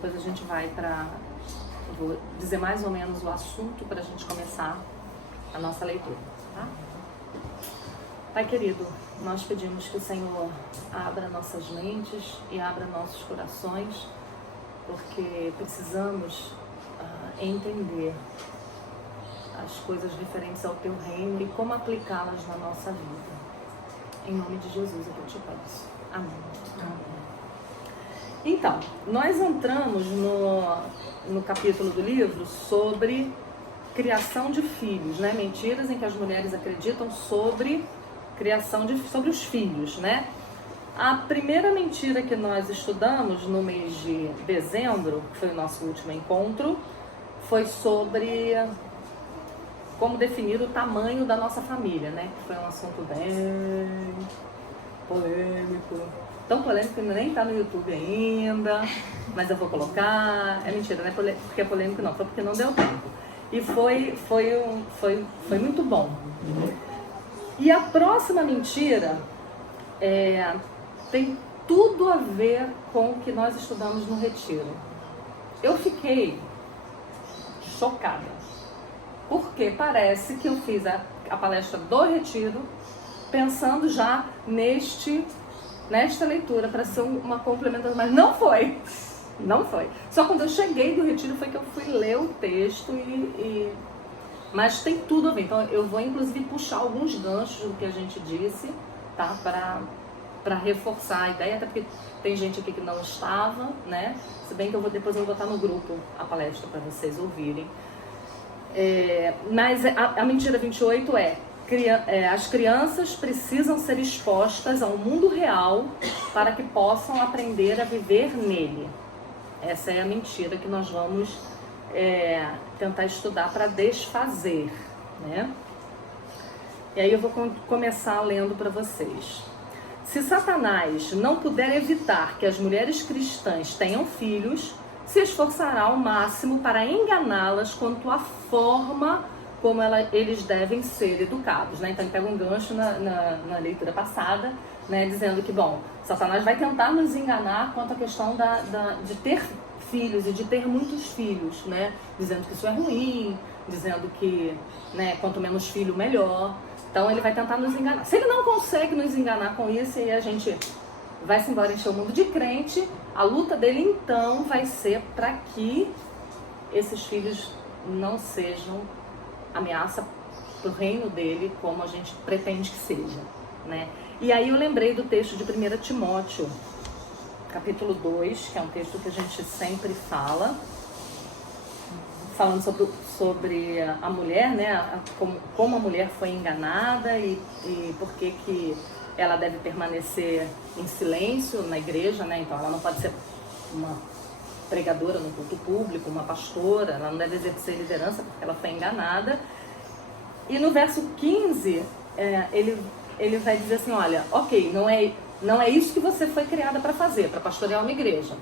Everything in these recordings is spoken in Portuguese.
depois a gente vai para... Vou dizer mais ou menos o assunto para a gente começar a nossa leitura, tá? Pai querido, nós pedimos que o Senhor abra nossas mentes e abra nossos corações, porque precisamos entender as coisas referentes ao Teu reino e como aplicá-las na nossa vida. Em nome de Jesus eu te peço. Amém. Então, nós entramos no capítulo do livro sobre criação de filhos, né? Mentiras em que as mulheres acreditam sobre sobre os filhos, né? A primeira mentira que nós estudamos no mês de dezembro, que foi o nosso último encontro, foi sobre como definir o tamanho da nossa família, né? Que foi um assunto bem polêmico. Tão polêmico que nem tá no YouTube ainda, mas eu vou colocar. É mentira, não é porque é polêmico não, foi porque não deu tempo. E foi muito bom. E a próxima mentira tem tudo a ver com o que nós estudamos no retiro. Eu fiquei chocada, porque parece que eu fiz a palestra do retiro pensando já nesta leitura para ser uma complementação, mas não foi. Só quando eu cheguei do retiro foi que eu fui ler o texto mas tem tudo a ver. Então eu vou inclusive puxar alguns ganchos do que a gente disse, tá? Para reforçar a ideia, até porque tem gente aqui que não estava, né? Se bem que depois eu vou botar no grupo a palestra para vocês ouvirem. Mas a mentira 28 as crianças precisam ser expostas ao mundo real para que possam aprender a viver nele. Essa é a mentira que nós vamos tentar estudar para desfazer, né? E aí eu vou começar lendo para vocês. Se Satanás não puder evitar que as mulheres cristãs tenham filhos, se esforçará ao máximo para enganá-las quanto à forma como eles devem ser educados, né? Então ele pega um gancho na leitura passada, né? Dizendo que, Satanás vai tentar nos enganar quanto à questão de ter filhos e de ter muitos filhos, né? Dizendo que isso é ruim, dizendo que, né, quanto menos filho, melhor. Então ele vai tentar nos enganar. Se ele não consegue nos enganar com isso, aí a gente vai se embora encher o mundo de crente, a luta dele então vai ser para que esses filhos não sejam ameaça para o reino dele, como a gente pretende que seja, né? E aí eu lembrei do texto de 1 Timóteo, capítulo 2, que é um texto que a gente sempre fala, falando sobre a mulher, né? Como a mulher foi enganada e por que ela deve permanecer em silêncio na igreja, né? Então ela não pode ser uma pregadora no culto público, uma pastora, ela não deve exercer liderança porque ela foi enganada. E no verso 15, ele vai dizer assim, olha, ok, não é isso que você foi criada para fazer, para pastorear uma igreja,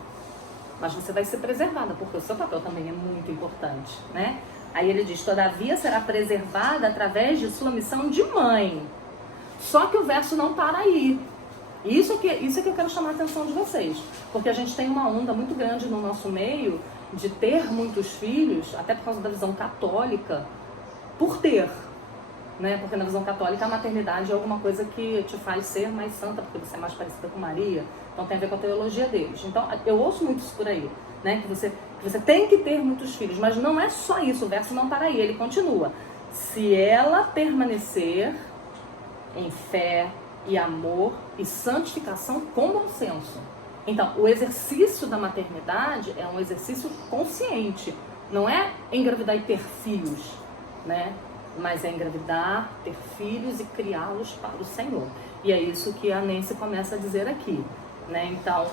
mas você vai ser preservada, porque o seu papel também é muito importante, né? Aí ele diz, todavia será preservada através de sua missão de mãe. Só que o verso não para aí. Isso é que eu quero chamar a atenção de vocês, porque a gente tem uma onda muito grande no nosso meio de ter muitos filhos, até por causa da visão católica, por ter, né? Porque na visão católica a maternidade é alguma coisa que te faz ser mais santa, porque você é mais parecida com Maria, então tem a ver com a teologia deles. Então eu ouço muito isso por aí, né? Que você tem que ter muitos filhos, mas não é só isso, o verso não para aí, ele continua. Se ela permanecer em fé e amor e santificação com bom senso. Então, o exercício da maternidade é um exercício consciente. Não é engravidar e ter filhos, né? Mas é engravidar, ter filhos e criá-los para o Senhor. E é isso que a Nancy começa a dizer aqui, né? Então,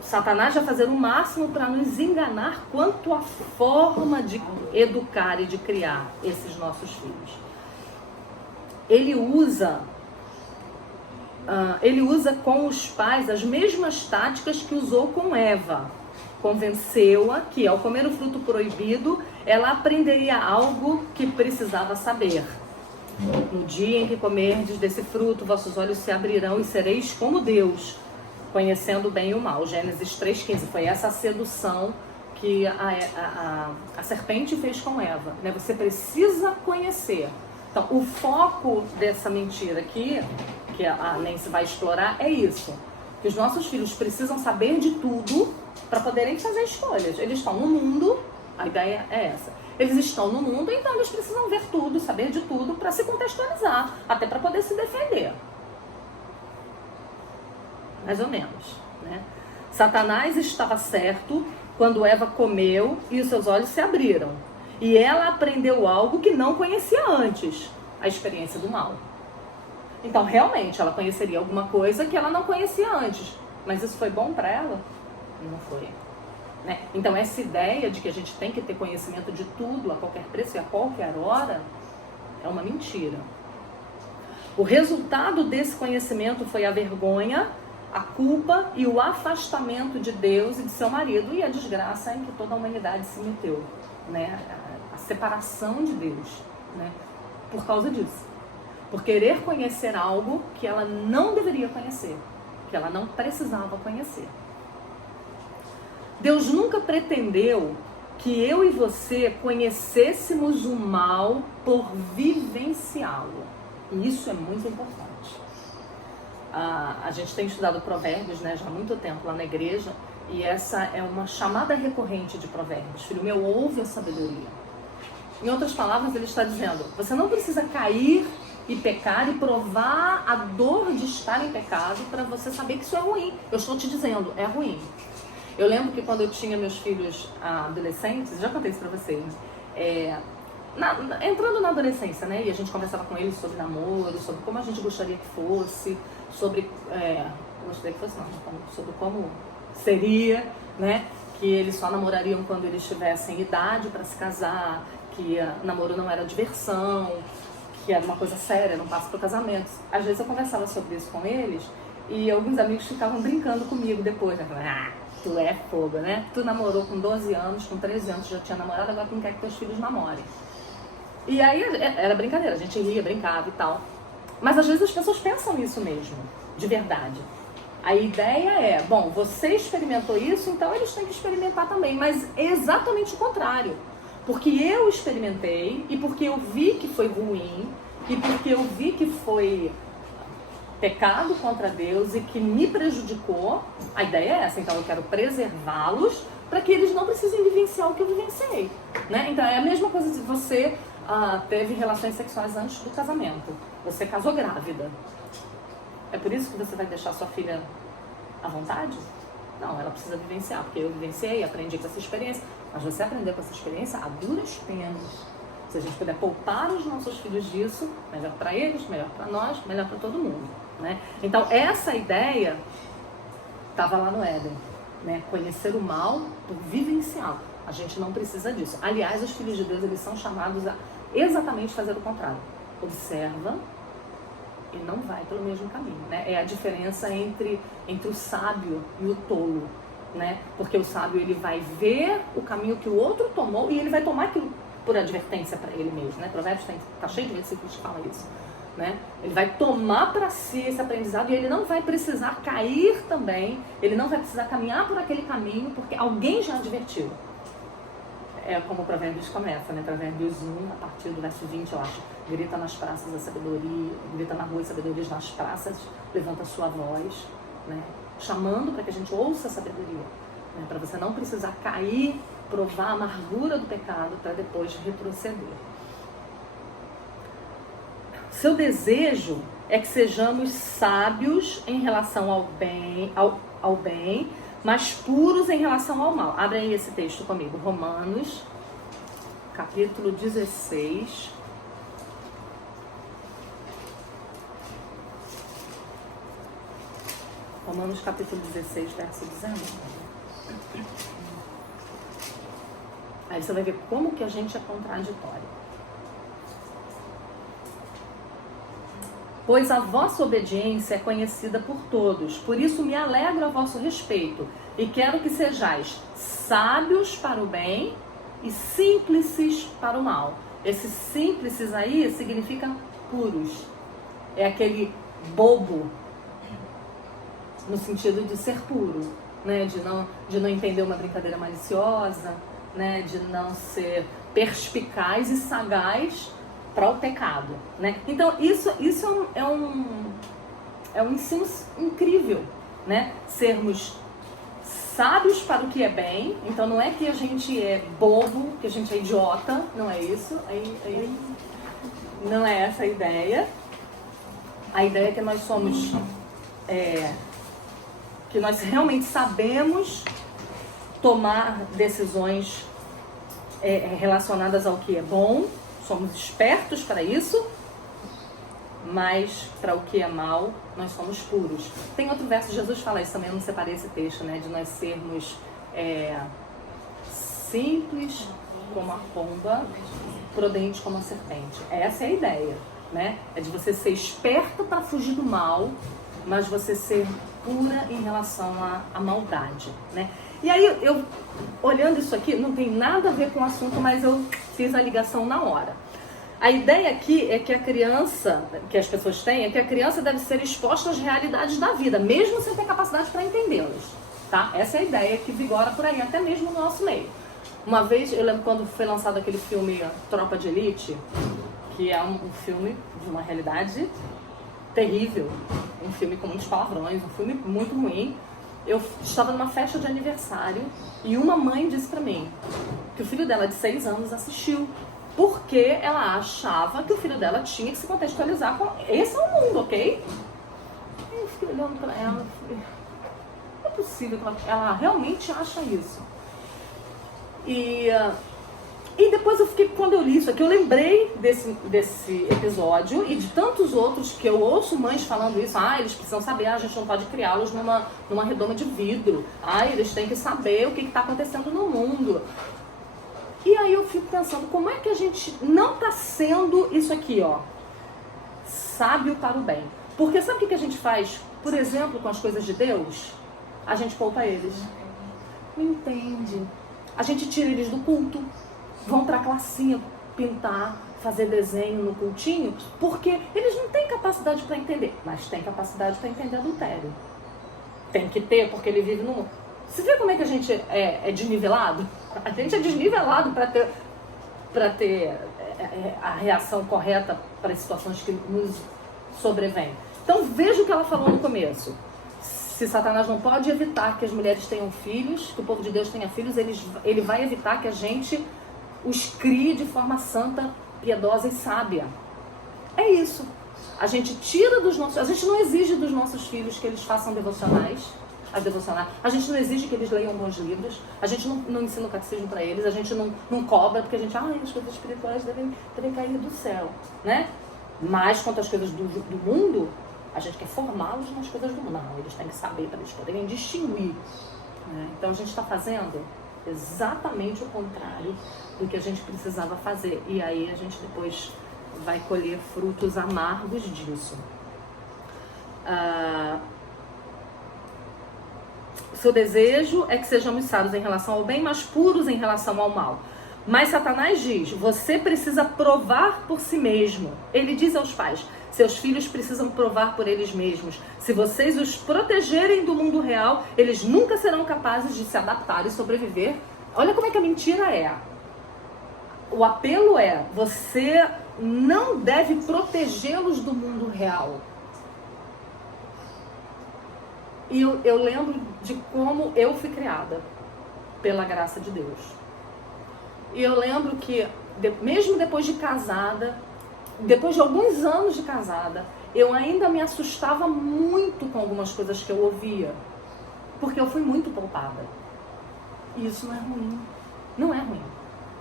Satanás vai fazer o máximo para nos enganar quanto à forma de educar e de criar esses nossos filhos. Ele usa com os pais as mesmas táticas que usou com Eva. Convenceu-a que, ao comer o fruto proibido, ela aprenderia algo que precisava saber. No dia em que comerdes desse fruto, vossos olhos se abrirão e sereis como Deus, conhecendo o bem e o mal. Gênesis 3,15, foi essa a sedução que a serpente fez com Eva, né? Você precisa conhecer. Então, o foco dessa mentira aqui, que a Nancy vai explorar, é isso. Que os nossos filhos precisam saber de tudo para poderem fazer escolhas. Eles estão no mundo, a ideia é essa. Eles estão no mundo, então eles precisam ver tudo, saber de tudo para se contextualizar, até para poder se defender. Mais ou menos, né? Satanás estava certo quando Eva comeu e os seus olhos se abriram. E ela aprendeu algo que não conhecia antes, a experiência do mal. Então, realmente, ela conheceria alguma coisa que ela não conhecia antes. Mas isso foi bom para ela? Não foi. Né? Então, essa ideia de que a gente tem que ter conhecimento de tudo, a qualquer preço e a qualquer hora, é uma mentira. O resultado desse conhecimento foi a vergonha, a culpa e o afastamento de Deus e de seu marido e a desgraça em que toda a humanidade se meteu, né? A separação de Deus, né? Por causa disso, por querer conhecer algo que ela não deveria conhecer, que ela não precisava conhecer. Deus nunca pretendeu que eu e você conhecêssemos o mal por vivenciá-lo, e isso é muito importante. A gente tem estudado Provérbios, né, já há muito tempo lá na igreja, e essa é uma chamada recorrente de Provérbios. Filho meu, ouve a sabedoria. Em outras palavras, ele está dizendo, você não precisa cair e pecar e provar a dor de estar em pecado para você saber que isso é ruim. Eu estou te dizendo, é ruim. Eu lembro que quando eu tinha meus filhos adolescentes, já contei isso para vocês, entrando na adolescência, né, e a gente conversava com eles sobre namoro, sobre como a gente gostaria que fosse, sobre, gostaria que fosse não, sobre como seria, né, que eles só namorariam quando eles tivessem idade para se casar, que namoro não era diversão, que era uma coisa séria, não passa para o casamento. Às vezes eu conversava sobre isso com eles e alguns amigos ficavam brincando comigo depois, né, tu é fogo, né, tu namorou com 12 anos, com 13 anos já tinha namorado, agora tu não quer que teus filhos namorem. E aí era brincadeira, a gente ria, brincava e tal. Mas às vezes as pessoas pensam isso mesmo, de verdade. A ideia é, bom, você experimentou isso, então eles têm que experimentar também. Mas é exatamente o contrário. Porque eu experimentei, e porque eu vi que foi ruim, e porque eu vi que foi pecado contra Deus e que me prejudicou, a ideia é essa. Então eu quero preservá-los para que eles não precisem vivenciar o que eu vivenciei. Né? Então é a mesma coisa se você teve relações sexuais antes do casamento. Você casou grávida. É por isso que você vai deixar sua filha à vontade? Não, ela precisa vivenciar, porque eu vivenciei, aprendi com essa experiência. Mas você aprendeu com essa experiência a duras penas. Se a gente puder poupar os nossos filhos disso, melhor para eles, melhor para nós, melhor para todo mundo. Né? Então, essa ideia estava lá no Éden. Né? Conhecer o mal por vivenciá-lo. A gente não precisa disso. Aliás, os filhos de Deus, eles são chamados a exatamente fazer o contrário. Observa e não vai pelo mesmo caminho. Né? É a diferença entre o sábio e o tolo. Né? Porque o sábio, ele vai ver o caminho que o outro tomou e ele vai tomar aquilo por advertência para ele mesmo. Né? Provérbios está cheio de versículos que falam isso. Né? Ele vai tomar para si esse aprendizado e ele não vai precisar cair também, ele não vai precisar caminhar por aquele caminho porque alguém já advertiu. É como o Provérbios começa, né? Provérbios 1, a partir do verso 20, eu acho. Grita nas praças a sabedoria, grita na rua a sabedoria nas praças, levanta a sua voz, né? Chamando para que a gente ouça a sabedoria, né? Para você não precisar cair, provar a amargura do pecado para depois retroceder. Seu desejo é que sejamos sábios em relação ao bem, mas puros em relação ao mal. Abre aí esse texto comigo. Romanos, capítulo 16. Romanos, capítulo 16, verso 19. Aí você vai ver como que a gente é contraditório. Pois a vossa obediência é conhecida por todos, por isso me alegro a vosso respeito, e quero que sejais sábios para o bem e simples para o mal. Esse simples aí significa puros. É aquele bobo no sentido de ser puro, né? De não entender uma brincadeira maliciosa, né? De não ser perspicaz e sagaz para o pecado, né? Então isso é um ensino incrível, né? Sermos sábios para o que é bem. Então não é que a gente é bobo, que a gente é idiota, não é isso. Não é essa a ideia. A ideia é que nós somos, que nós realmente sabemos tomar decisões relacionadas ao que é bom, somos espertos para isso, mas para o que é mal, nós somos puros. Tem outro verso, Jesus fala isso também, eu não separei esse texto, né, de nós sermos simples como a pomba, prudente como a serpente. Essa é a ideia, né? É de você ser esperto para fugir do mal, mas você ser pura em relação à maldade, né? E aí, eu olhando isso aqui, não tem nada a ver com o assunto, mas eu fiz a ligação na hora. A ideia aqui é que a criança, que as pessoas têm, é que a criança deve ser exposta às realidades da vida, mesmo sem ter capacidade para entendê-las, tá? Essa é a ideia que vigora por aí, até mesmo no nosso meio. Uma vez, eu lembro quando foi lançado aquele filme Tropa de Elite, que é um filme de uma realidade terrível, um filme com muitos palavrões, um filme muito ruim. Eu estava numa festa de aniversário e uma mãe disse pra mim que o filho dela de 6 anos assistiu, porque ela achava que o filho dela tinha que se contextualizar com... Esse é o mundo, ok? Eu fiquei olhando pra ela e falei, não é possível que ela realmente acha isso. E depois eu fiquei, quando eu li isso aqui, eu lembrei desse episódio e de tantos outros que eu ouço mães falando isso. Eles precisam saber, a gente não pode criá-los numa redoma de vidro. Eles têm que saber o que está acontecendo no mundo. E aí eu fico pensando, como é que a gente não está sendo isso aqui, ó, sábio para o bem? Porque sabe o que a gente faz, por exemplo, com as coisas de Deus? A gente poupa eles. Não entende. A gente tira eles do culto. Vão para a classinha pintar, fazer desenho no cultinho, porque eles não têm capacidade para entender, mas têm capacidade para entender adultério. Tem que ter, porque ele vive no mundo. Você vê como é que a gente é desnivelado? A gente é desnivelado para ter a reação correta para as situações que nos sobrevêm. Então veja o que ela falou no começo. Se Satanás não pode evitar que as mulheres tenham filhos, que o povo de Deus tenha filhos, ele vai evitar que a gente os crie de forma santa, piedosa e sábia. É isso. A gente tira dos nossos... A gente não exige dos nossos filhos que eles façam devocionais. A gente não exige que eles leiam bons livros. A gente não ensina o catecismo para eles. A gente não cobra porque a gente... as coisas espirituais devem cair do céu, né? Mas quanto às coisas do mundo, a gente quer formá-los nas coisas do mundo. Não, eles têm que saber para eles poderem distinguir, né? Então a gente está fazendo exatamente o contrário do que a gente precisava fazer. E aí a gente depois vai colher frutos amargos disso. O seu desejo é que sejamos sábios em relação ao bem, mas puros em relação ao mal. Mas Satanás diz, você precisa provar por si mesmo. Ele diz aos pais, seus filhos precisam provar por eles mesmos. Se vocês os protegerem do mundo real, eles nunca serão capazes de se adaptar e sobreviver. Olha como é que a mentira é. O apelo é, você não deve protegê-los do mundo real. E eu lembro de como eu fui criada pela graça de Deus. E eu lembro que, mesmo depois de casada, depois de alguns anos de casada, eu ainda me assustava muito com algumas coisas que eu ouvia. Porque eu fui muito poupada. E isso não é ruim. Não é ruim.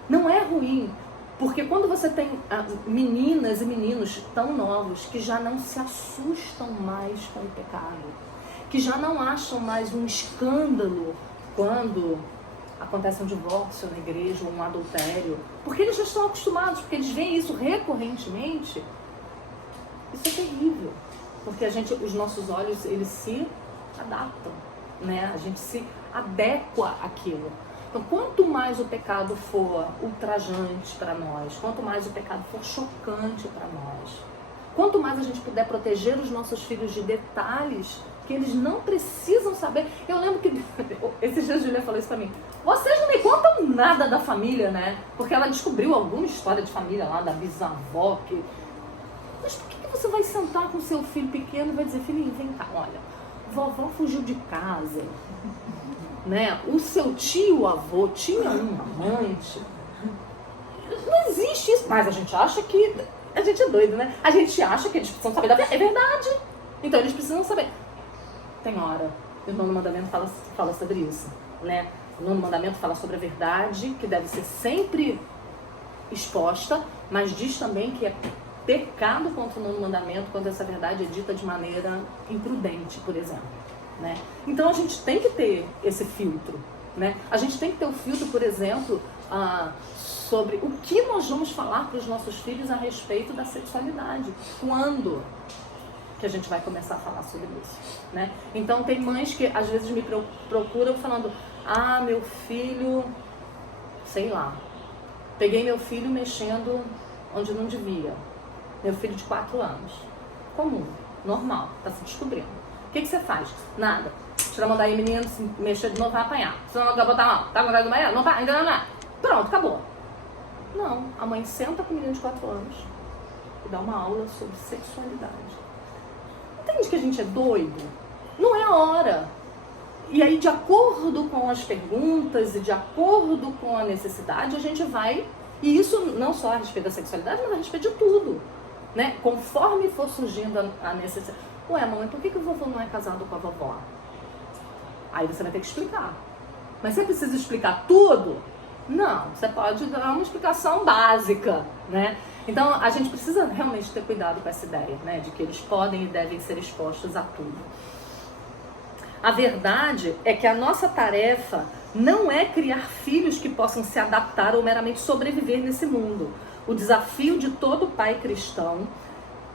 Não é ruim. Porque quando você tem meninas e meninos tão novos que já não se assustam mais com o pecado, que já não acham mais um escândalo quando acontece um divórcio na igreja ou um adultério, porque eles já estão acostumados, porque eles veem isso recorrentemente, isso é terrível. Porque os nossos olhos, eles se adaptam, né? A gente se adequa àquilo. Então, quanto mais o pecado for ultrajante para nós, quanto mais o pecado for chocante para nós, quanto mais a gente puder proteger os nossos filhos de detalhes que eles não precisam saber. Eu lembro que esses dias a Julia falou isso pra mim. Vocês não me contam nada da família, né? Porque ela descobriu alguma história de família lá, da bisavó. Mas por que você vai sentar com seu filho pequeno e vai dizer, filhinho, vem cá, olha, vovó fugiu de casa, né? O seu tio-avô tinha um amante. Não existe isso. Mas a gente acha que... A gente é doido, né? A gente acha que eles precisam saber da verdade. É verdade. Então eles precisam saber. Tem hora. O nono mandamento fala sobre isso, né? O nono mandamento fala sobre a verdade, que deve ser sempre exposta, mas diz também que é pecado contra o nono mandamento quando essa verdade é dita de maneira imprudente, por exemplo, né? Então a gente tem que ter esse filtro, né? A gente tem que ter o filtro, por exemplo, sobre o que nós vamos falar para os nossos filhos a respeito da sexualidade. Quando que a gente vai começar a falar sobre isso, né? Então tem mães que às vezes me procuram falando, meu filho, sei lá, peguei meu filho mexendo onde não devia. Meu filho de 4 anos. Comum, normal, tá se descobrindo. O que você faz? Nada. Tira a mão daí, menino, se mexer de novo, vai apanhar. Se não quer botar a mão, tá com vontade do banheiro? Não, ainda não. Pronto, acabou. Não, a mãe senta com o menino de 4 anos e dá uma aula sobre sexualidade. Entende que a gente é doido? Não é a hora. E aí, de acordo com as perguntas e de acordo com a necessidade, a gente vai... E isso não só a respeito da sexualidade, mas a respeito de tudo, né? Conforme for surgindo a necessidade. Ué, mãe, por que o vovô não é casado com a vovó? Aí você vai ter que explicar. Mas você precisa explicar tudo? Não, você pode dar uma explicação básica, né? Então, a gente precisa realmente ter cuidado com essa ideia, né? De que eles podem e devem ser expostos a tudo. A verdade é que a nossa tarefa não é criar filhos que possam se adaptar ou meramente sobreviver nesse mundo. O desafio de todo pai cristão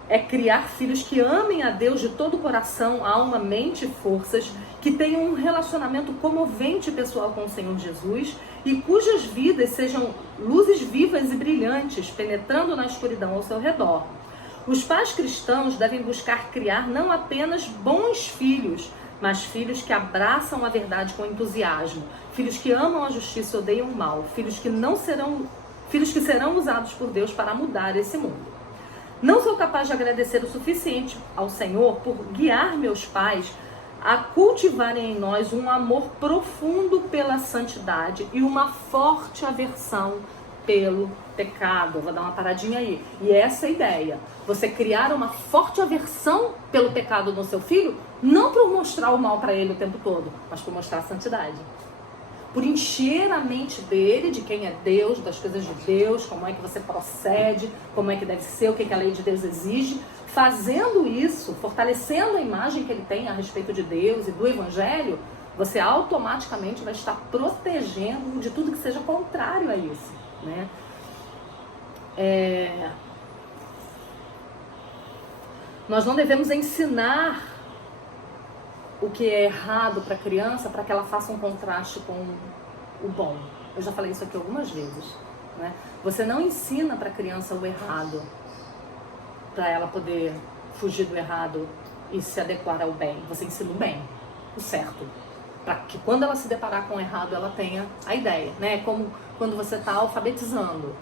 é criar filhos que amem a Deus de todo o coração, alma, mente e forças, que tenham um relacionamento comovente e pessoal com o Senhor Jesus e cujas vidas sejam luzes vivas e brilhantes, penetrando na escuridão ao seu redor. Os pais cristãos devem buscar criar não apenas bons filhos, mas filhos que abraçam a verdade com entusiasmo, filhos que amam a justiça e odeiam o mal, filhos que serão usados por Deus para mudar esse mundo. Não sou capaz de agradecer o suficiente ao Senhor por guiar meus pais a cultivarem em nós um amor profundo pela santidade e uma forte aversão pelo pecado. Eu vou dar uma paradinha aí. E essa é a ideia. Você criar uma forte aversão pelo pecado no seu filho, não por mostrar o mal para ele o tempo todo, mas por mostrar a santidade. Por encher a mente dele de quem é Deus, das coisas de Deus, como é que você procede, como é que deve ser, o que a lei de Deus exige. Fazendo isso, fortalecendo a imagem que ele tem a respeito de Deus e do Evangelho, você automaticamente vai estar protegendo de tudo que seja contrário a isso, né? Nós não devemos ensinar o que é errado para a criança para que ela faça um contraste com o bom. Eu já falei isso aqui algumas vezes, né? Você não ensina para a criança o errado para ela poder fugir do errado e se adequar ao bem. Você ensina o bem, o certo, para que quando ela se deparar com o errado ela tenha a ideia, né? Como quando você está alfabetizando.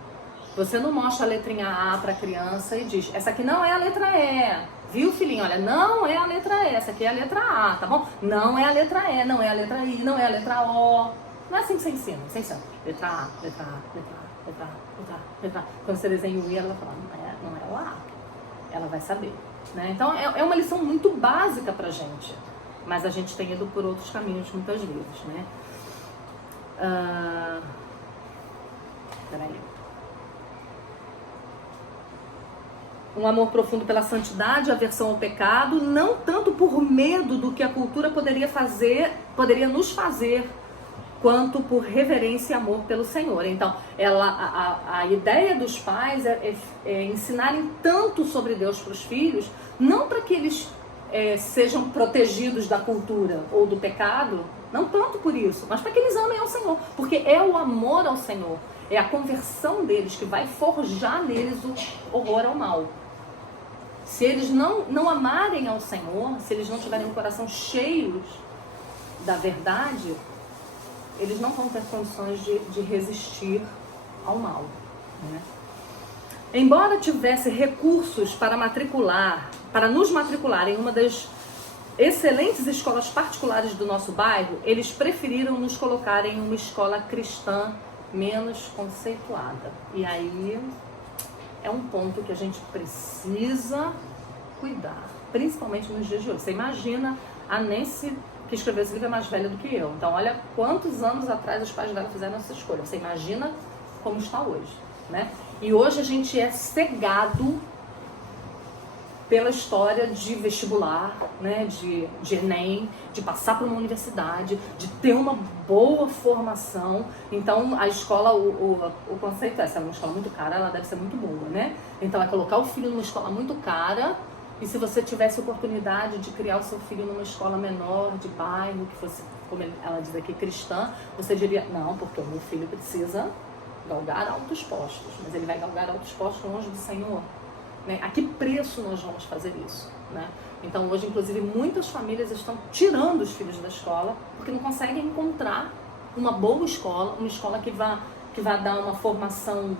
Você não mostra a letrinha A para a criança e diz, essa aqui não é a letra E. Viu, filhinho? Olha, não é a letra E, essa aqui é a letra A, tá bom? Não é a letra E, não é a letra I, não é a letra O. Não é assim que você ensina. Você ensina letra A, letra A, letra A, letra A, letra A, letra A. Quando você desenha o I, ela vai falar, não é o A. Ela vai saber, né? Então, é uma lição muito básica pra gente. Mas a gente tem ido por outros caminhos muitas vezes, né? Peraí. Um amor profundo pela santidade, aversão ao pecado, não tanto por medo do que a cultura poderia nos fazer, quanto por reverência e amor pelo Senhor. Então, a ideia dos pais é ensinarem tanto sobre Deus para os filhos, não para que eles sejam protegidos da cultura ou do pecado, não tanto por isso, mas para que eles amem ao Senhor, porque é o amor ao Senhor, é a conversão deles que vai forjar neles o horror ao mal. Se eles não amarem ao Senhor, se eles não tiverem o coração cheios da verdade, eles não vão ter condições de resistir ao mal, né? Embora tivesse recursos para nos matricular em uma das excelentes escolas particulares do nosso bairro, eles preferiram nos colocar em uma escola cristã menos conceituada. E aí é um ponto que a gente precisa cuidar, principalmente nos dias de hoje. Você imagina a Nancy, que escreveu esse livro, é mais velha do que eu. Então olha quantos anos atrás os pais dela fizeram essa escolha. Você imagina como está hoje, né? E hoje a gente é cegado pela história de vestibular, né, de Enem, de passar por uma universidade, de ter uma boa formação. Então a escola, o conceito é, se é uma escola muito cara, ela deve ser muito boa, né? Então é colocar o filho numa escola muito cara, e se você tivesse oportunidade de criar o seu filho numa escola menor, de bairro, que fosse, como ela diz aqui, cristã, você diria, não, porque o meu filho precisa galgar altos postos, mas ele vai galgar altos postos longe do Senhor. Né? A que preço nós vamos fazer isso? Né? Então hoje, inclusive, muitas famílias estão tirando os filhos da escola porque não conseguem encontrar uma boa escola, uma escola que vá dar uma formação,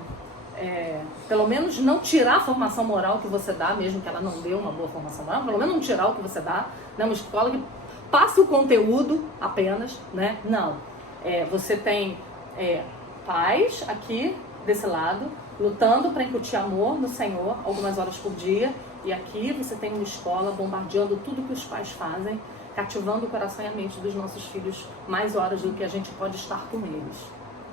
pelo menos não tirar a formação moral que você dá, mesmo que ela não dê uma boa formação moral, pelo menos não tirar o que você dá, né? Uma escola que passe o conteúdo apenas, né? Não. Você tem pais aqui desse lado, lutando para incutir amor no Senhor, algumas horas por dia, e aqui você tem uma escola bombardeando tudo que os pais fazem, cativando o coração e a mente dos nossos filhos mais horas do que a gente pode estar com eles,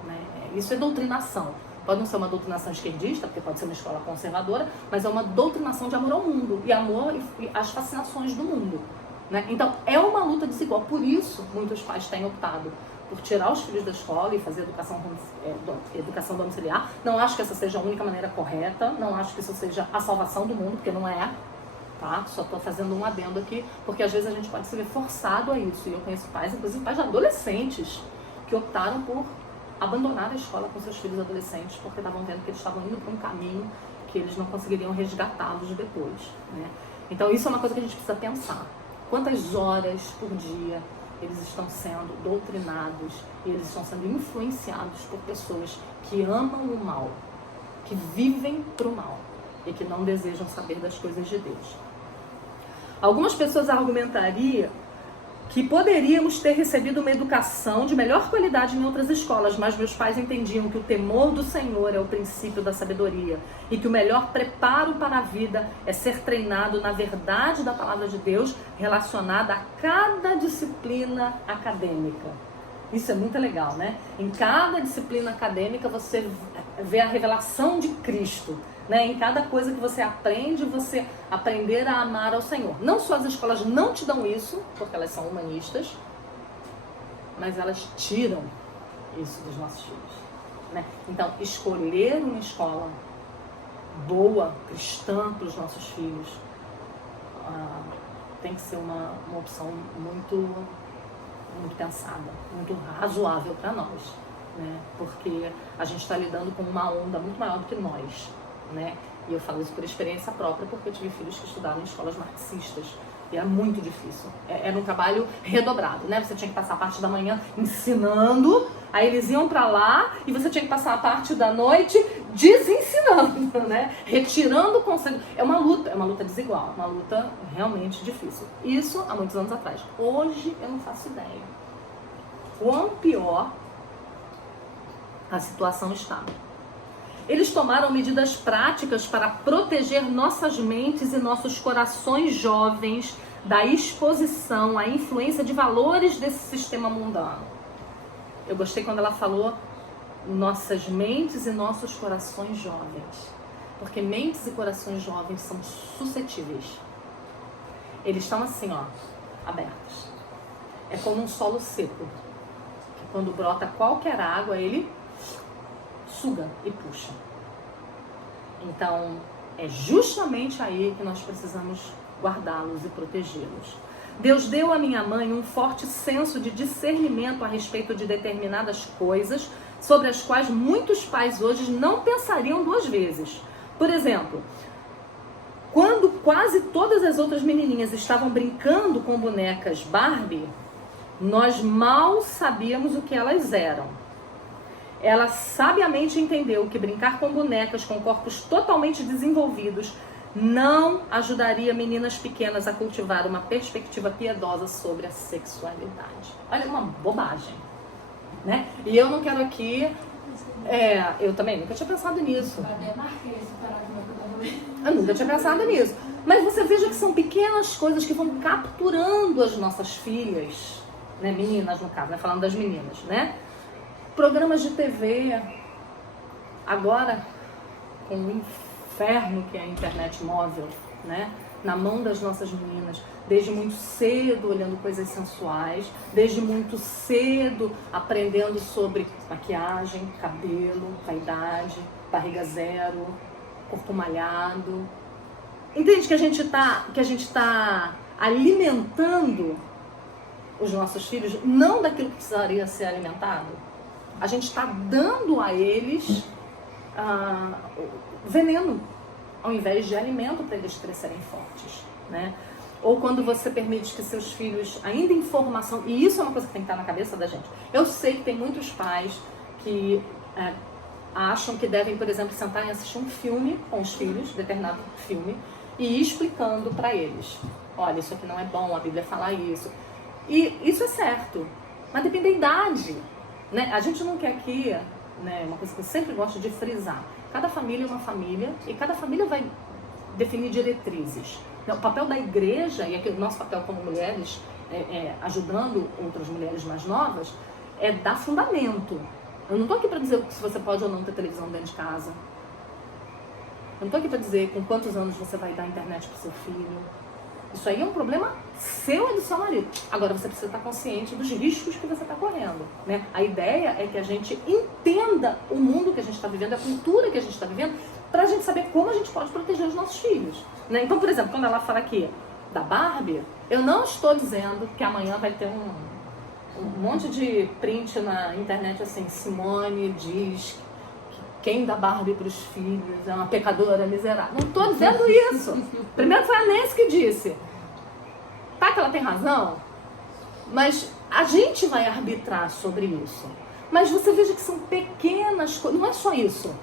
né? Isso é doutrinação. Pode não ser uma doutrinação esquerdista, porque pode ser uma escola conservadora, mas é uma doutrinação de amor ao mundo, e amor e as fascinações do mundo, né? Então é uma luta desigual, por isso muitos pais têm optado por tirar os filhos da escola e fazer educação domiciliar. Não acho que essa seja a única maneira correta, não acho que isso seja a salvação do mundo, porque não é, tá? Só estou fazendo um adendo aqui, porque às vezes a gente pode se ver forçado a isso, e eu conheço pais, inclusive pais de adolescentes, que optaram por abandonar a escola com seus filhos adolescentes, porque estavam vendo que eles estavam indo para um caminho que eles não conseguiriam resgatá-los depois, né? Então isso é uma coisa que a gente precisa pensar. Quantas horas por dia eles estão sendo doutrinados e eles estão sendo influenciados por pessoas que amam o mal, que vivem para o mal e que não desejam saber das coisas de Deus. Algumas pessoas argumentariam que poderíamos ter recebido uma educação de melhor qualidade em outras escolas, mas meus pais entendiam que o temor do Senhor é o princípio da sabedoria e que o melhor preparo para a vida é ser treinado na verdade da palavra de Deus relacionada a cada disciplina acadêmica. Isso é muito legal, né? Em cada disciplina acadêmica você vê a revelação de Cristo, né? Em cada coisa que você aprende, você aprender a amar ao Senhor. Não só as escolas não te dão isso, porque elas são humanistas, mas elas tiram isso dos nossos filhos, né? Então, escolher uma escola boa, cristã para os nossos filhos, tem que ser uma opção muito pensada, muito razoável para nós, né? Porque a gente está lidando com uma onda muito maior do que nós, né? E eu falo isso por experiência própria, porque eu tive filhos que estudaram em escolas marxistas e era muito difícil. Era um trabalho redobrado, né? Você tinha que passar a parte da manhã ensinando, aí eles iam para lá e você tinha que passar a parte da noite desensinando, né? Retirando o conceito. É uma luta desigual, uma luta realmente difícil. Isso há muitos anos atrás. Hoje eu não faço ideia quão pior a situação está. Eles tomaram medidas práticas para proteger nossas mentes e nossos corações jovens da exposição à influência de valores desse sistema mundano. Eu gostei quando ela falou nossas mentes e nossos corações jovens, porque mentes e corações jovens são suscetíveis. Eles estão assim, ó, abertos. É como um solo seco, que quando brota qualquer água, ele suga e puxa. Então, é justamente aí que nós precisamos guardá-los e protegê-los. Deus deu à minha mãe um forte senso de discernimento a respeito de determinadas coisas sobre as quais muitos pais hoje não pensariam duas vezes. Por exemplo, Quando quase todas as outras menininhas estavam brincando com bonecas Barbie, nós mal sabíamos o que elas eram. Ela sabiamente entendeu que brincar com bonecas com corpos totalmente desenvolvidos não ajudaria meninas pequenas a cultivar uma perspectiva piedosa sobre a sexualidade. Olha, uma bobagem, né? E eu não quero aqui... eu também nunca tinha pensado nisso. Até marquei esse parágrafo que eu tava lendo. Eu nunca tinha pensado nisso. Mas você veja que são pequenas coisas que vão capturando as nossas filhas, né? Meninas, no caso, né? Falando das meninas, né? Programas de TV, agora com o inferno que é a internet móvel, né? Na mão das nossas meninas, desde muito cedo olhando coisas sensuais, desde muito cedo aprendendo sobre maquiagem, cabelo, vaidade, barriga zero, corpo malhado. Entende que a gente tá alimentando os nossos filhos não daquilo que precisaria ser alimentado? A gente está dando a eles veneno, ao invés de alimento para eles crescerem fortes, né? Ou quando você permite que seus filhos, ainda em formação, e isso é uma coisa que tem que estar na cabeça da gente. Eu sei que tem muitos pais que acham que devem, por exemplo, sentar e assistir um filme com os filhos, determinado filme, e ir explicando para eles. Olha, isso aqui não é bom, a Bíblia fala isso. E isso é certo, mas depende da idade, né? A gente não quer aqui, né, uma coisa que eu sempre gosto de frisar. Cada família é uma família e cada família vai definir diretrizes. O papel da igreja, e aqui o nosso papel como mulheres, ajudando outras mulheres mais novas, é dar fundamento. Eu não estou aqui para dizer se você pode ou não ter televisão dentro de casa. Eu não estou aqui para dizer com quantos anos você vai dar internet para o seu filho. Isso aí é um problema seu e do seu marido. Agora você precisa estar consciente dos riscos que você está correndo, né? A ideia é que a gente entenda o mundo que a gente está vivendo, a cultura que a gente está vivendo, para a gente saber como a gente pode proteger os nossos filhos, né? Então, por exemplo, quando ela fala aqui da Barbie, eu não estou dizendo que amanhã vai ter um monte de print na internet assim, Simone diz que quem dá Barbie para os filhos é uma pecadora miserável. Não estou dizendo isso. Primeiro foi a Nancy que disse. Tá que ela tem razão, mas a gente vai arbitrar sobre isso. Mas você veja que são pequenas coisas, não é só isso.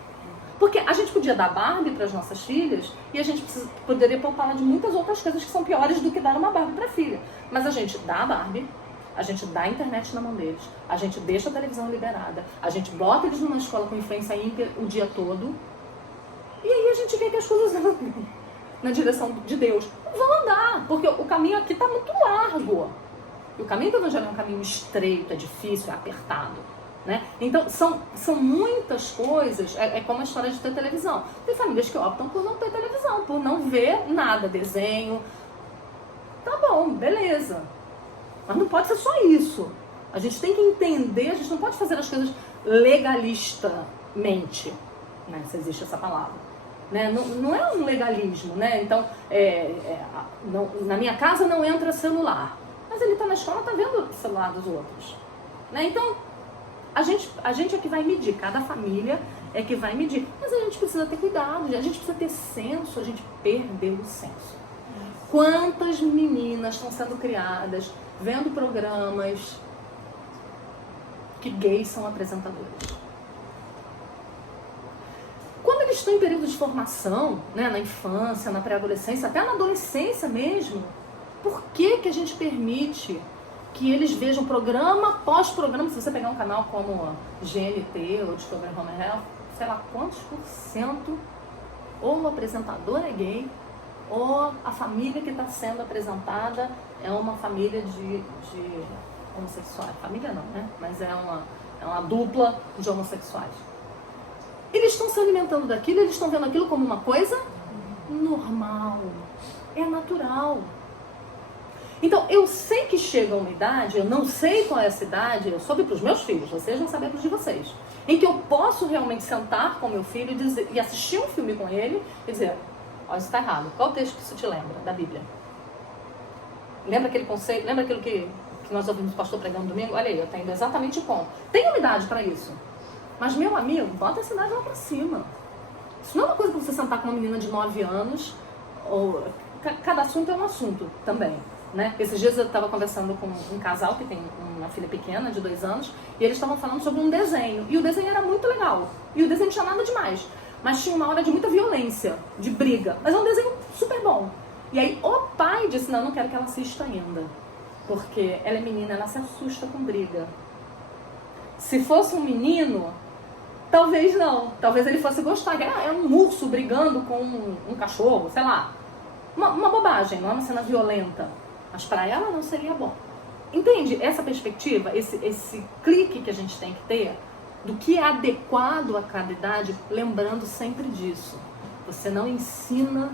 Porque a gente podia dar Barbie para as nossas filhas e a gente poderia poupá-la de muitas outras coisas que são piores do que dar uma Barbie para a filha. Mas a gente dá a Barbie, a gente dá a internet na mão deles, a gente deixa a televisão liberada, a gente bota eles numa escola com influência ímpia o dia todo e aí a gente quer que as coisas andem na direção de Deus. Vão andar, porque o caminho aqui está muito largo. E o caminho do evangelho é um caminho estreito, é difícil, é apertado, né? Então, são muitas coisas, é como a história de ter televisão. Tem famílias que optam por não ter televisão, por não ver nada, desenho. Tá bom, beleza. Mas não pode ser só isso. A gente tem que entender, a gente não pode fazer as coisas legalistamente, né? Se existe essa palavra. Né? Não é um legalismo, né? Então, na minha casa não entra celular. Mas ele está na escola, está vendo o celular dos outros. Né? Então, a gente é que vai medir, cada família é que vai medir. Mas a gente precisa ter cuidado, a gente precisa ter senso, a gente perdeu o senso. Quantas meninas estão sendo criadas vendo programas que gays são apresentadores? Quando eles estão em período de formação, né, na infância, na pré-adolescência, até na adolescência mesmo, por que a gente permite que eles vejam programa após programa? Se você pegar um canal como GNT ou Discovery Home Health, sei lá quantos % ou o apresentador é gay, ou a família que está sendo apresentada é uma família de homossexuais. Família não, né? Mas é uma dupla de homossexuais. Eles estão se alimentando daquilo, eles estão vendo aquilo como uma coisa normal, é natural. Então, eu sei que chega uma idade, eu não sei qual é essa idade, eu soube para os meus filhos, vocês vão saber para os de vocês, em que eu posso realmente sentar com meu filho e assistir um filme com ele e dizer, olha, isso está errado. Qual texto que isso te lembra da Bíblia? Lembra aquele conceito, lembra aquilo que nós ouvimos o pastor pregando domingo? Olha aí, eu tenho exatamente o ponto. Tem uma idade para isso. Mas, meu amigo, bota essa idade lá pra cima. Isso não é uma coisa pra você sentar com uma menina de 9 anos Cada assunto é um assunto também, né? Esses dias eu estava conversando com um casal que tem uma filha pequena de 2 anos e eles estavam falando sobre um desenho. E o desenho era muito legal. E o desenho não tinha nada demais. Mas tinha uma hora de muita violência, de briga. Mas é um desenho super bom. E aí o pai disse, não quero que ela assista ainda. Porque ela é menina, ela se assusta com briga. Se fosse um menino, talvez não. Talvez ele fosse gostar. É um urso brigando com um cachorro, sei lá. Uma bobagem, não é uma cena violenta. Mas para ela não seria bom. Entende? Essa perspectiva, esse clique que a gente tem que ter do que é adequado a cada idade, lembrando sempre disso. Você não ensina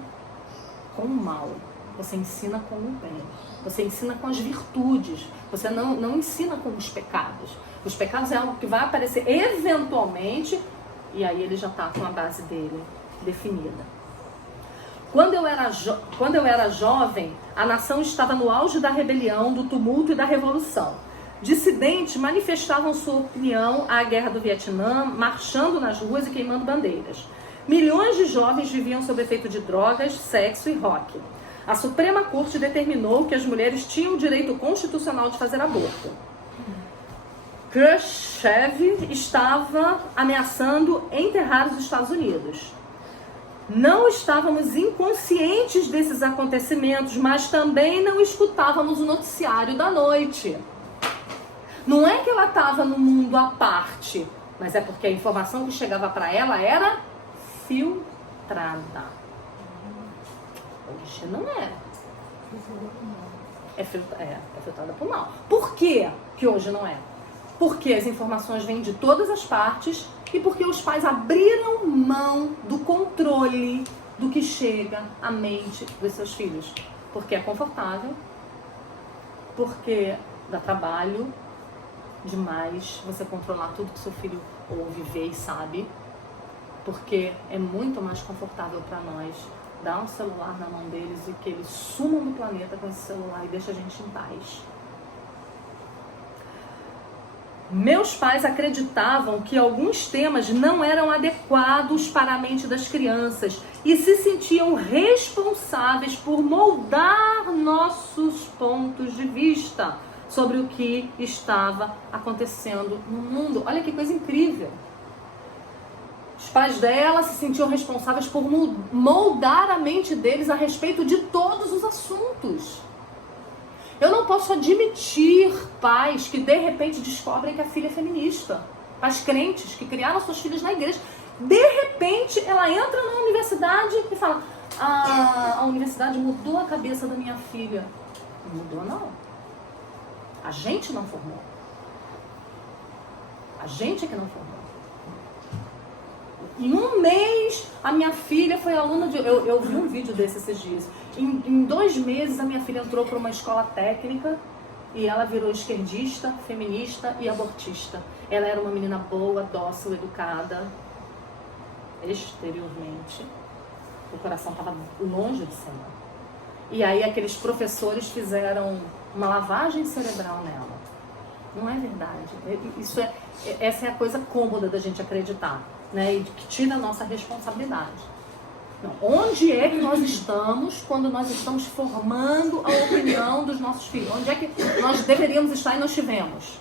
com o mal, você ensina com o bem. Você ensina com as virtudes, você não ensina com os pecados. Os pecados é algo que vai aparecer eventualmente e aí ele já está com a base dele definida. Quando eu era jovem, a nação estava no auge da rebelião, do tumulto e da revolução. Dissidentes manifestavam sua opinião à guerra do Vietnã, marchando nas ruas e queimando bandeiras. Milhões de jovens viviam sob efeito de drogas, sexo e rock. A Suprema Corte determinou que as mulheres tinham o direito constitucional de fazer aborto. Khrushchev estava ameaçando enterrar os Estados Unidos. Não estávamos inconscientes desses acontecimentos, mas também não escutávamos o noticiário da noite. Não é que ela estava no mundo à parte, mas é porque a informação que chegava para ela era filtrada. Hoje não é. É filtrada por mal. Por que hoje não é? Porque as informações vêm de todas as partes e porque os pais abriram mão do controle do que chega à mente dos seus filhos. Porque é confortável, porque dá trabalho demais você controlar tudo que seu filho ouve, vê e sabe. Porque é muito mais confortável para nós dar um celular na mão deles e que eles sumam do planeta com esse celular e deixa a gente em paz. Meus pais acreditavam que alguns temas não eram adequados para a mente das crianças e se sentiam responsáveis por moldar nossos pontos de vista sobre o que estava acontecendo no mundo. Olha que coisa incrível! Os pais dela se sentiam responsáveis por moldar a mente deles a respeito de todos os assuntos. Eu não posso admitir pais que de repente descobrem que a filha é feminista. Pais crentes que criaram suas filhas na igreja. De repente ela entra na universidade e fala: a universidade mudou a cabeça da minha filha. Não mudou não. A gente não formou. A gente é que não formou. Em um mês, a minha filha foi aluna de... Eu vi um vídeo desse esses dias. Em 2 meses, a minha filha entrou para uma escola técnica e ela virou esquerdista, feminista e abortista. Ela era uma menina boa, dócil, educada, exteriormente. O coração estava longe de ser. E aí aqueles professores fizeram uma lavagem cerebral nela. Não é verdade. Essa é a coisa cômoda da gente acreditar. Né, e que tira a nossa responsabilidade. Não, onde é que nós estamos quando nós estamos formando a opinião dos nossos filhos? Onde é que nós deveríamos estar e não estivemos?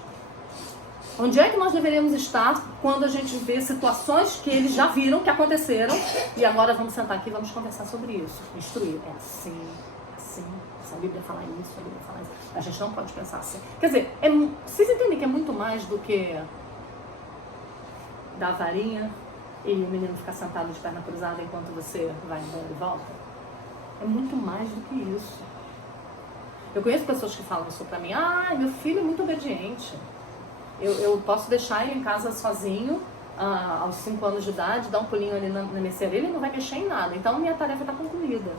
Onde é que nós deveríamos estar quando a gente vê situações que eles já viram, que aconteceram, e agora vamos sentar aqui e vamos conversar sobre isso, instruir. É assim, essa Bíblia fala isso, a Bíblia fala isso. A gente não pode pensar assim. Quer dizer, vocês entendem que é muito mais do que dar a varinha e o menino ficar sentado de perna cruzada enquanto você vai embora e volta? É muito mais do que isso. Eu conheço pessoas que falam isso pra mim: meu filho é muito obediente. Eu posso deixar ele em casa sozinho aos 5 anos de idade, dar um pulinho ali na mercearia, ele não vai mexer em nada. Então minha tarefa está concluída.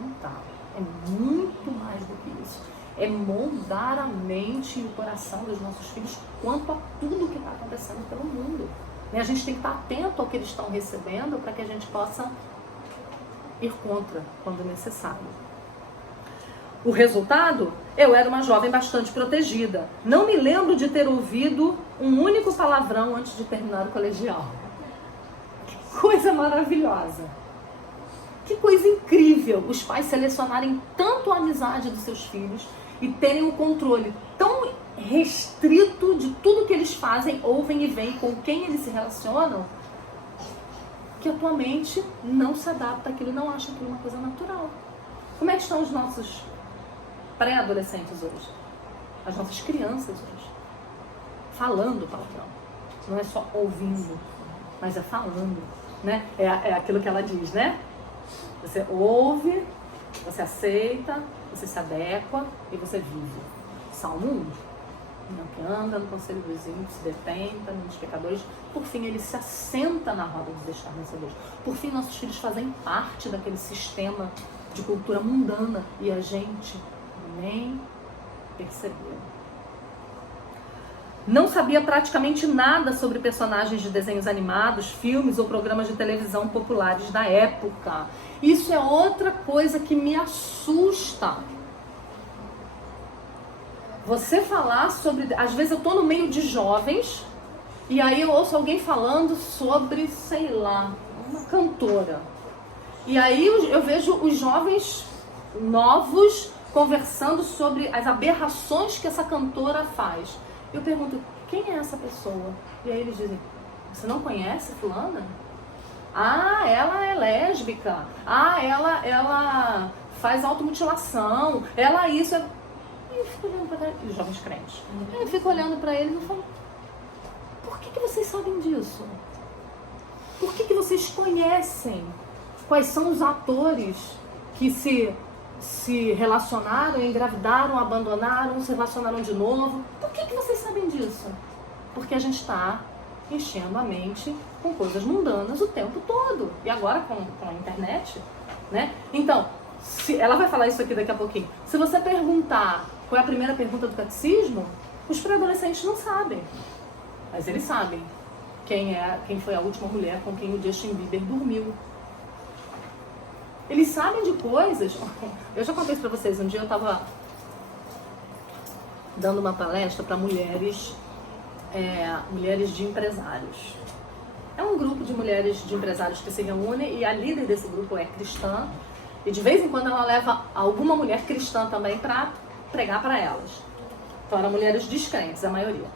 Não tá. É muito mais do que isso. É moldar a mente e o coração dos nossos filhos quanto a tudo que está acontecendo pelo mundo. E a gente tem que estar atento ao que eles estão recebendo para que a gente possa ir contra quando necessário. O resultado? Eu era uma jovem bastante protegida. Não me lembro de ter ouvido um único palavrão antes de terminar o colegial. Que coisa maravilhosa! Que coisa incrível os pais selecionarem tanto a amizade dos seus filhos e terem um controle tão restrito de tudo que eles fazem, ouvem e veem, com quem eles se relacionam, que a tua mente não se adapta àquilo e não acha aquilo uma coisa natural. Como é que estão os nossos pré-adolescentes hoje? As nossas crianças hoje? Falando palavrão. Não é só ouvindo, mas é falando, né? É aquilo que ela diz, né? Você ouve, você aceita, você se adequa e você vive. Salmo 1. Não que anda no conselho dos ímpios, se detém no caminho dos pecadores. Por fim, ele se assenta na roda dos escarnecedores. Por fim, nossos filhos fazem parte daquele sistema de cultura mundana e a gente nem percebeu. Não sabia praticamente nada sobre personagens de desenhos animados, filmes ou programas de televisão populares da época. Isso é outra coisa que me assusta. Você falar sobre... Às vezes eu tô no meio de jovens e aí eu ouço alguém falando sobre, sei lá, uma cantora. E aí eu vejo os jovens novos conversando sobre as aberrações que essa cantora faz. Eu pergunto, quem é essa pessoa? E aí eles dizem, você não conhece fulana? Ah, ela é lésbica. Ah, ela faz automutilação. Ela isso... E eu fico olhando para eles, os jovens crentes. Eu fico olhando para eles e falo, por que vocês sabem disso? Por que vocês conhecem quais são os atores que se relacionaram, engravidaram, abandonaram, se relacionaram de novo? Por que vocês sabem disso? Porque a gente está enchendo a mente com coisas mundanas o tempo todo. E agora com a internet, né? Então, ela vai falar isso aqui daqui a pouquinho. Se você perguntar qual é a primeira pergunta do catecismo, os pré-adolescentes não sabem. Mas eles sabem quem foi a última mulher com quem o Justin Bieber dormiu. Eles sabem de coisas... Eu já contei isso pra vocês. Um dia eu estava dando uma palestra para mulheres de empresários. É um grupo de mulheres de empresários que se reúnem e a líder desse grupo é cristã. E de vez em quando ela leva alguma mulher cristã também para pregar para elas. Então eram mulheres descrentes, a maioria.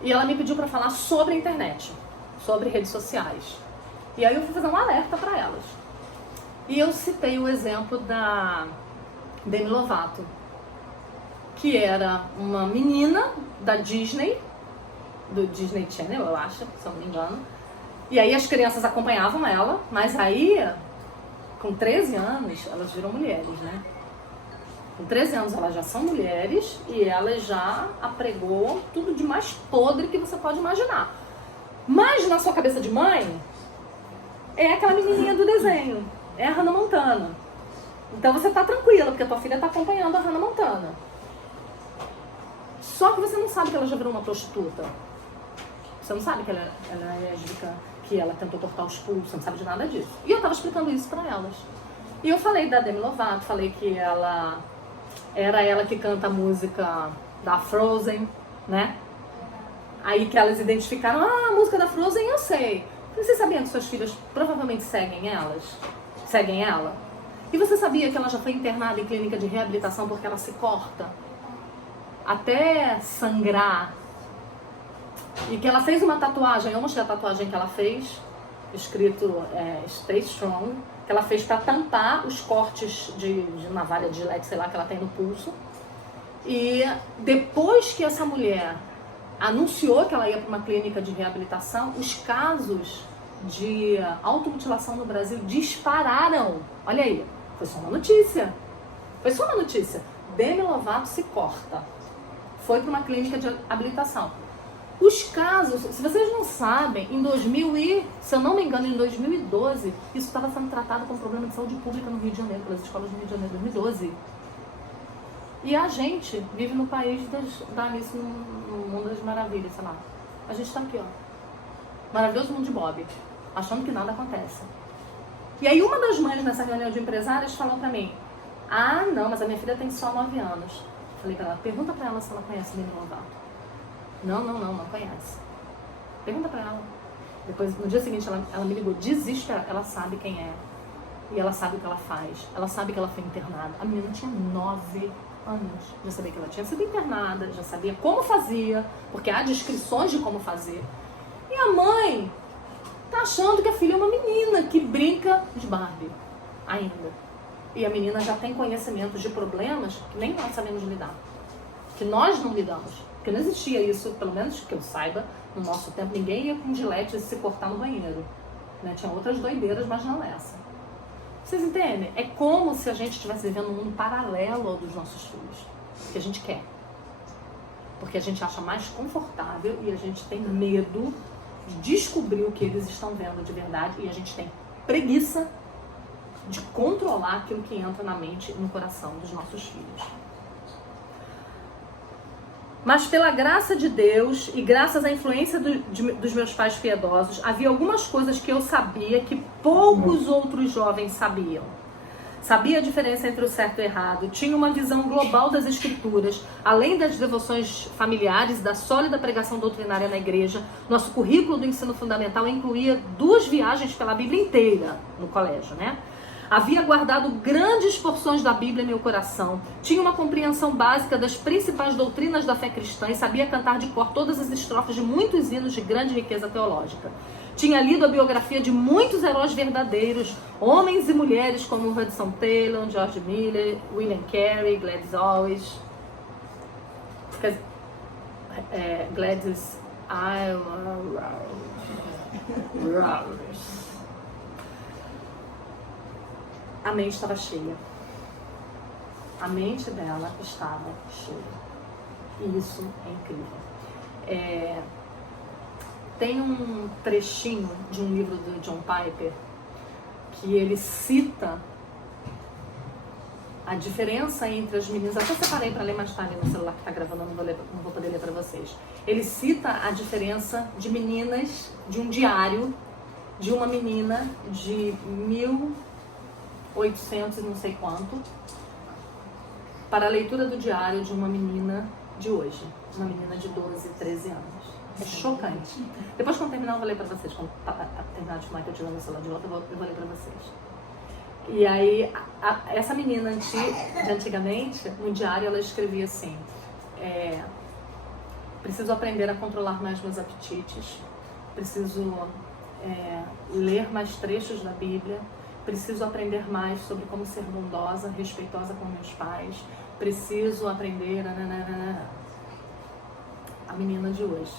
E ela me pediu para falar sobre a internet, sobre redes sociais. E aí eu fui fazer um alerta para elas. E eu citei o exemplo da Demi Lovato, que era uma menina da Disney, do Disney Channel, eu acho, se eu não me engano. E aí as crianças acompanhavam ela, mas aí, com 13 anos, elas viram mulheres, né? Com 13 anos elas já são mulheres e ela já apregou tudo de mais podre que você pode imaginar. Mas na sua cabeça de mãe, é aquela menininha do desenho. É a Hannah Montana. Então você tá tranquila, porque a tua filha tá acompanhando a Hannah Montana. Só que você não sabe que ela já virou uma prostituta. Você não sabe que ela é lésbica, que ela tentou cortar os pulsos, você não sabe de nada disso. E eu tava explicando isso pra elas. E eu falei da Demi Lovato, falei que ela que canta a música da Frozen, né? Aí que elas identificaram, a música da Frozen eu sei. Vocês sabiam que suas filhas provavelmente seguem ela? E você sabia que ela já foi internada em clínica de reabilitação porque ela se corta? Até sangrar. E que ela fez uma tatuagem, eu mostrei a tatuagem que ela fez, escrito Stay Strong, que ela fez para tampar os cortes de navalha de gilete, sei lá, que ela tem no pulso. E depois que essa mulher anunciou que ela ia para uma clínica de reabilitação, os casos de automutilação no Brasil dispararam. Olha aí, foi só uma notícia. Demi Lovato se corta. Foi para uma clínica de habilitação. Os casos, se vocês não sabem, se eu não me engano, em 2012, isso estava sendo tratado como problema de saúde pública no Rio de Janeiro, pelas escolas do Rio de Janeiro, 2012. E a gente vive no país da Alice no Mundo das Maravilhas, sei lá. A gente está aqui, ó. Maravilhoso mundo de Bob, achando que nada acontece. E aí uma das mães nessa reunião de empresários falou pra mim, não, mas a minha filha tem só 9 anos. Falei pra ela, pergunta pra ela se ela conhece Demi Lovato. Não conhece. Pergunta pra ela. Depois, no dia seguinte, ela me ligou desesperada. Ela sabe quem é. E ela sabe o que ela faz. Ela sabe que ela foi internada. A menina tinha 9 anos. Já sabia que ela tinha sido internada, já sabia como fazia, porque há descrições de como fazer. E a mãe tá achando que a filha é uma menina que brinca de Barbie ainda. E a menina já tem conhecimentos de problemas que nem nós sabemos lidar. Que nós não lidamos. Porque não existia isso, pelo menos que eu saiba, no nosso tempo. Ninguém ia com gilete se cortar no banheiro. Né? Tinha outras doideiras, mas não essa. Vocês entendem? É como se a gente estivesse vivendo um mundo paralelo ao dos nossos filhos. Que a gente quer. Porque a gente acha mais confortável e a gente tem medo de descobrir o que eles estão vendo de verdade. E a gente tem preguiça de controlar aquilo que entra na mente e no coração dos nossos filhos. Mas pela graça de Deus e graças à influência dos meus pais piedosos, havia algumas coisas que eu sabia que poucos outros jovens sabiam. Sabia a diferença entre o certo e o errado, tinha uma visão global das escrituras, além das devoções familiares, da sólida pregação doutrinária na igreja. Nosso currículo do ensino fundamental incluía 2 viagens pela Bíblia inteira no colégio, né? Havia guardado grandes porções da Bíblia em meu coração. Tinha uma compreensão básica das principais doutrinas da fé cristã e sabia cantar de cor todas as estrofes de muitos hinos de grande riqueza teológica. Tinha lido a biografia de muitos heróis verdadeiros, homens e mulheres como Hudson Taylor, George Miller, William Carey, Gladys Allens, Gladys Allens. A mente estava cheia. A mente dela estava cheia. E isso é incrível. Tem um trechinho de um livro do John Piper que ele cita a diferença entre as meninas. Até separei para ler mais tarde no celular que está gravando, não vou poder ler para vocês. Ele cita a diferença de meninas, de um diário de uma menina de 1800 e não sei quanto, para a leitura do diário de uma menina de hoje, uma menina de 12, 13 anos. É chocante. Depois, quando terminar, eu vou ler para vocês. Quando terminar de filmar, que eu tiro meu celular de volta, eu vou ler para vocês. E aí, essa menina de antigamente, no diário, ela escrevia assim: preciso aprender a controlar mais meus apetites, preciso ler mais trechos da Bíblia, preciso aprender mais sobre como ser bondosa, respeitosa com meus pais, preciso aprender... A menina de hoje: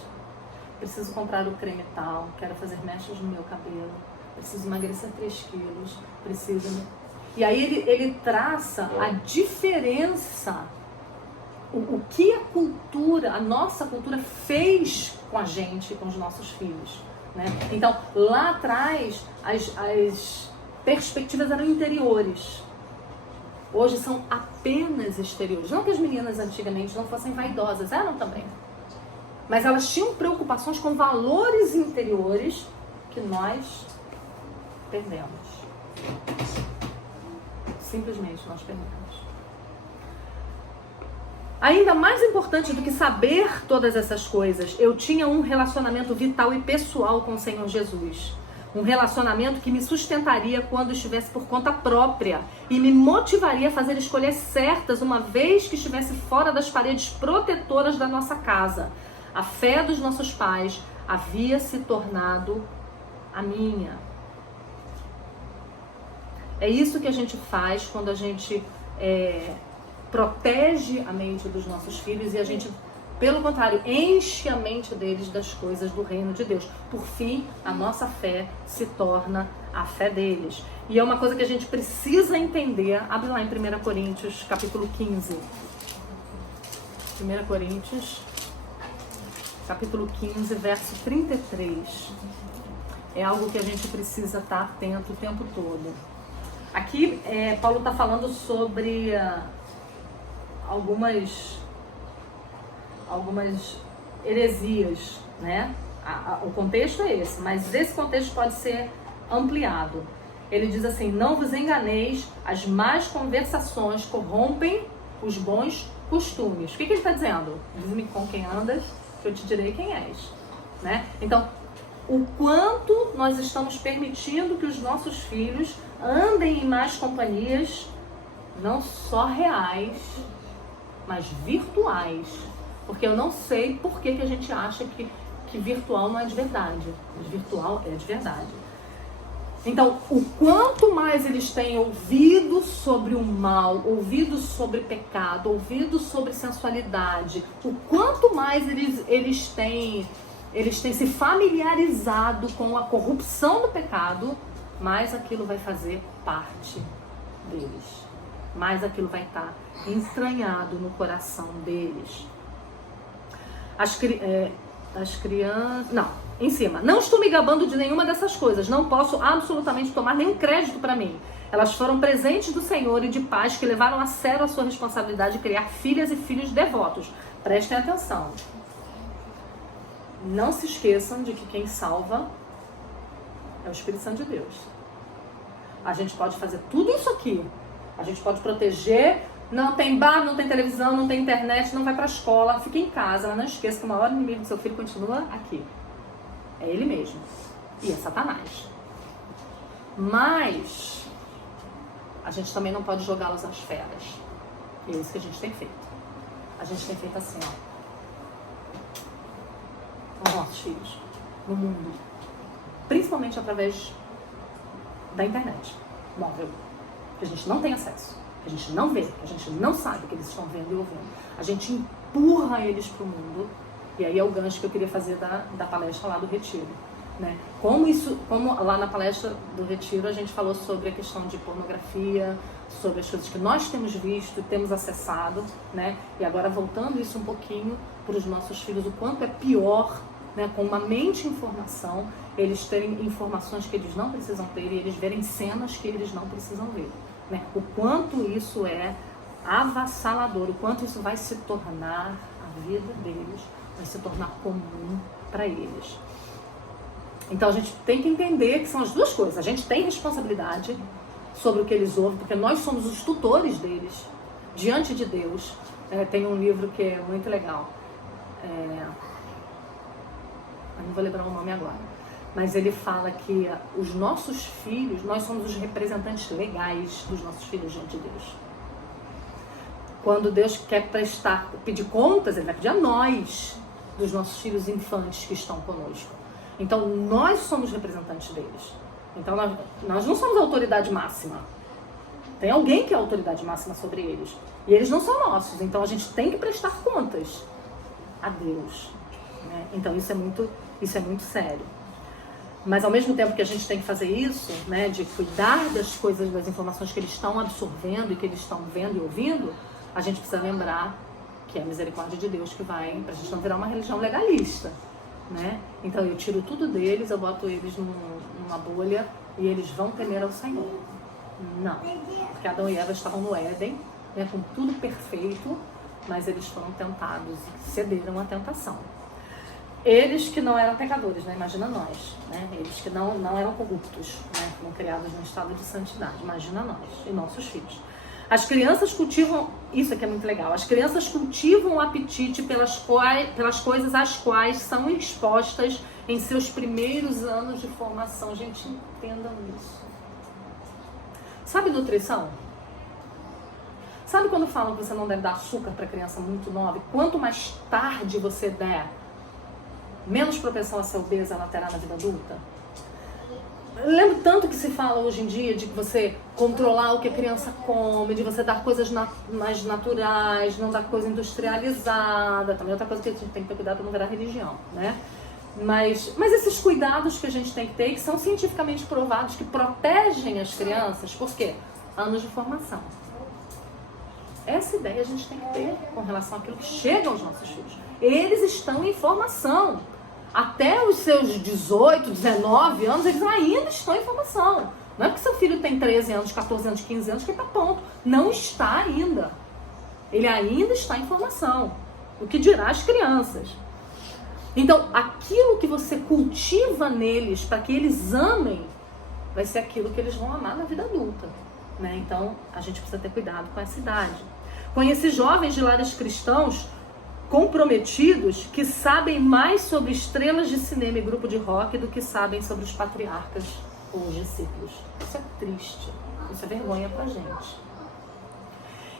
preciso comprar o creme tal, quero fazer mechas no meu cabelo, preciso emagrecer 3 quilos, preciso... E aí ele traça a diferença, o que a cultura, a nossa cultura fez com a gente, com os nossos filhos, né? Então, lá atrás, as perspectivas eram interiores. Hoje são apenas exteriores. Não que as meninas antigamente não fossem vaidosas, eram também. Mas elas tinham preocupações com valores interiores que nós perdemos. Simplesmente nós perdemos. Ainda mais importante do que saber todas essas coisas, eu tinha um relacionamento vital e pessoal com o Senhor Jesus. Um relacionamento que me sustentaria quando estivesse por conta própria e me motivaria a fazer escolhas certas uma vez que estivesse fora das paredes protetoras da nossa casa. A fé dos nossos pais havia se tornado a minha. É isso que a gente faz quando a gente protege a mente dos nossos filhos e a gente, pelo contrário, enche a mente deles das coisas do reino de Deus. Por fim, a nossa fé se torna a fé deles. E é uma coisa que a gente precisa entender. Abre lá em 1 Coríntios, capítulo 15. 1 Coríntios, capítulo 15, verso 33. É algo que a gente precisa estar atento o tempo todo. Aqui, Paulo está falando sobre algumas heresias, né? O contexto é esse, mas esse contexto pode ser ampliado. Ele diz assim: não vos enganeis, as más conversações corrompem os bons costumes. O que ele está dizendo? Diz-me com quem andas, que eu te direi quem és, né? Então, o quanto nós estamos permitindo que os nossos filhos andem em más companhias, não só reais, mas virtuais. Porque eu não sei por que a gente acha que virtual não é de verdade, mas virtual é de verdade. Então, o quanto mais eles têm ouvido sobre o mal, ouvido sobre pecado, ouvido sobre sensualidade, o quanto mais eles têm se familiarizado com a corrupção do pecado, mais aquilo vai fazer parte deles. Mais aquilo vai estar entranhado no coração deles. As crianças... Em cima. Não estou me gabando de nenhuma dessas coisas. Não posso absolutamente tomar nenhum crédito para mim. Elas foram presentes do Senhor e de paz que levaram a sério a sua responsabilidade de criar filhas e filhos devotos. Prestem atenção. Não se esqueçam de que quem salva é o Espírito Santo de Deus. A gente pode fazer tudo isso aqui. A gente pode proteger. Não tem bar, não tem televisão, não tem internet, não vai para a escola. Fica em casa, mas não esqueça que o maior inimigo do seu filho continua aqui. É ele mesmo. E é Satanás. Mas a gente também não pode jogá-los às feras. E é isso que a gente tem feito. A gente tem feito assim, com os nossos filhos, no mundo. Principalmente através da internet móvel. Que a gente não tem acesso. Que a gente não vê. Que a gente não sabe o que eles estão vendo e ouvindo. A gente empurra eles para o mundo. E aí é o gancho que eu queria fazer da palestra lá do Retiro, né? Como lá na palestra do Retiro a gente falou sobre a questão de pornografia, sobre as coisas que nós temos visto e temos acessado, né? E agora voltando isso um pouquinho para os nossos filhos, o quanto é pior, né? Com uma mente em informação, eles terem informações que eles não precisam ter e eles verem cenas que eles não precisam ver, né? O quanto isso é avassalador, o quanto isso vai se tornar a vida deles, vai se tornar comum para eles. Então a gente tem que entender que são as duas coisas. A gente tem responsabilidade sobre o que eles ouvem, porque nós somos os tutores deles diante de Deus. Tem um livro que é muito legal. Eu não vou lembrar o nome agora. Mas ele fala que os nossos filhos, nós somos os representantes legais dos nossos filhos diante de Deus. Quando Deus quer pedir contas, Ele vai pedir a nós, dos nossos filhos infantes que estão conosco. Então, nós somos representantes deles. Então, nós não somos a autoridade máxima. Tem alguém que é a autoridade máxima sobre eles. E eles não são nossos. Então, a gente tem que prestar contas a Deus, né? Então, isso é muito sério. Mas, ao mesmo tempo que a gente tem que fazer isso, né, de cuidar das coisas, das informações que eles estão absorvendo e que eles estão vendo e ouvindo, a gente precisa lembrar que é a misericórdia de Deus que vai, pra gente não virar uma religião legalista, né? Então eu tiro tudo deles, eu boto eles numa bolha e eles vão temer ao Senhor. Não, porque Adão e Eva estavam no Éden, né, com tudo perfeito, mas eles foram tentados e cederam à tentação. Eles que não eram pecadores, né? Imagina nós, né? Eles que não eram corruptos, né? Foram criados num estado de santidade, imagina nós e nossos filhos. As crianças cultivam, isso aqui é muito legal, as crianças cultivam o apetite pelas coisas às quais são expostas em seus primeiros anos de formação. Gente, entendam isso. Sabe nutrição? Sabe quando falam que você não deve dar açúcar para criança muito nova? E quanto mais tarde você der, menos propensão a ser obesa ela terá na vida adulta? Eu lembro tanto que se fala hoje em dia de você controlar o que a criança come, de você dar coisas mais naturais, não dar coisa industrializada. Também outra coisa que a gente tem que ter cuidado para não virar religião, né? Mas esses cuidados que a gente tem que ter, que são cientificamente provados, que protegem as crianças, por quê? Anos de formação. Essa ideia a gente tem que ter com relação àquilo que chega aos nossos filhos. Eles estão em formação. Até os seus 18, 19 anos, eles ainda estão em formação. Não é porque seu filho tem 13 anos, 14 anos, 15 anos que ele está pronto. Não está ainda. Ele ainda está em formação. O que dirá as crianças. Então, aquilo que você cultiva neles para que eles amem, vai ser aquilo que eles vão amar na vida adulta, né? Então, a gente precisa ter cuidado com essa idade. Conheci jovens de lares cristãos comprometidos que sabem mais sobre estrelas de cinema e grupo de rock do que sabem sobre os patriarcas ou os discípulos. Isso é triste, isso é vergonha pra gente.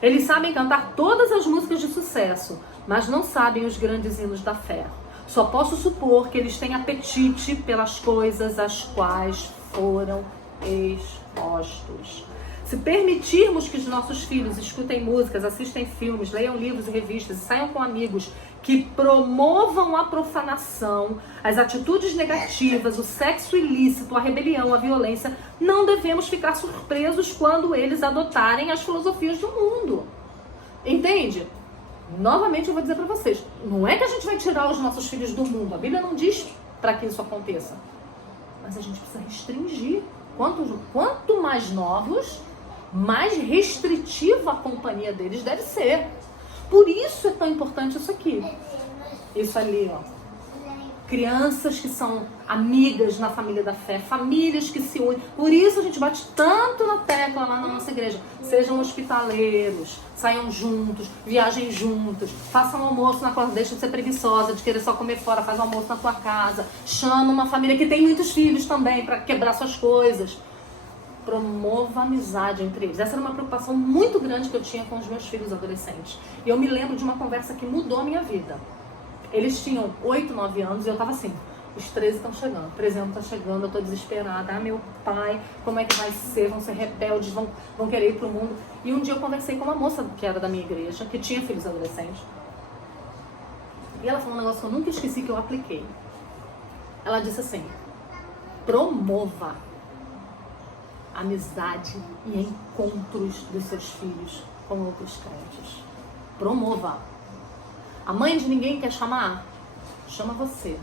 Eles sabem cantar todas as músicas de sucesso, mas não sabem os grandes hinos da fé. Só posso supor que eles têm apetite pelas coisas às quais foram expostos. Se permitirmos que os nossos filhos escutem músicas, assistem filmes, leiam livros e revistas e saiam com amigos que promovam a profanação, as atitudes negativas, o sexo ilícito, a rebelião, a violência, não devemos ficar surpresos quando eles adotarem as filosofias do mundo. Entende? Novamente eu vou dizer para vocês, não é que a gente vai tirar os nossos filhos do mundo, a Bíblia não diz para que isso aconteça, mas a gente precisa restringir. Quanto mais novos, mais restritiva a companhia deles deve ser. Por isso é tão importante isso aqui. Isso ali, ó. Crianças que são amigas na família da fé, famílias que se unem. Por isso a gente bate tanto na tecla lá na nossa igreja. Sejam hospitaleiros, saiam juntos, viajem juntos, façam almoço na casa, deixa de ser preguiçosa, de querer só comer fora, faz almoço na tua casa. Chama uma família que tem muitos filhos também para quebrar suas coisas. Promova a amizade entre eles. Essa era uma preocupação muito grande que eu tinha com os meus filhos adolescentes. E eu me lembro de uma conversa que mudou a minha vida. Eles tinham 8, 9 anos e eu tava assim, os 13 estão chegando, o presente tá chegando, eu tô desesperada. Ah, meu pai, como é que vai ser? Vão ser rebeldes, vão querer ir pro mundo. E um dia eu conversei com uma moça que era da minha igreja, que tinha filhos adolescentes. E ela falou um negócio que eu nunca esqueci, que eu apliquei. Ela disse assim, promova amizade e encontros dos seus filhos com outros crentes. Promova. A mãe de ninguém quer chamar? Chama você.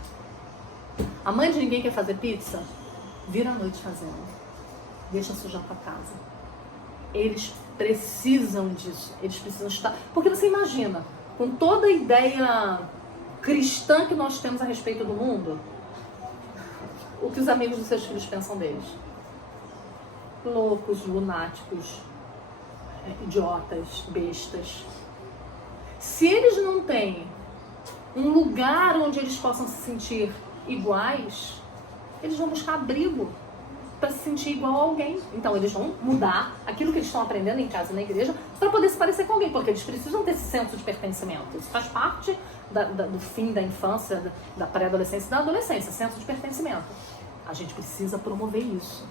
A mãe de ninguém quer fazer pizza? Vira a noite fazendo. Deixa sujar tua casa. Eles precisam disso. Eles precisam estar... Porque você imagina, com toda a ideia cristã que nós temos a respeito do mundo, o que os amigos dos seus filhos pensam deles. Loucos, lunáticos, idiotas, bestas. Se eles não têm um lugar onde eles possam se sentir iguais, eles vão buscar abrigo para se sentir igual a alguém. Então eles vão mudar aquilo que eles estão aprendendo em casa e na igreja para poder se parecer com alguém, porque eles precisam ter esse senso de pertencimento. Isso faz parte do fim da infância, da pré-adolescência e da adolescência, senso de pertencimento. A gente precisa promover isso.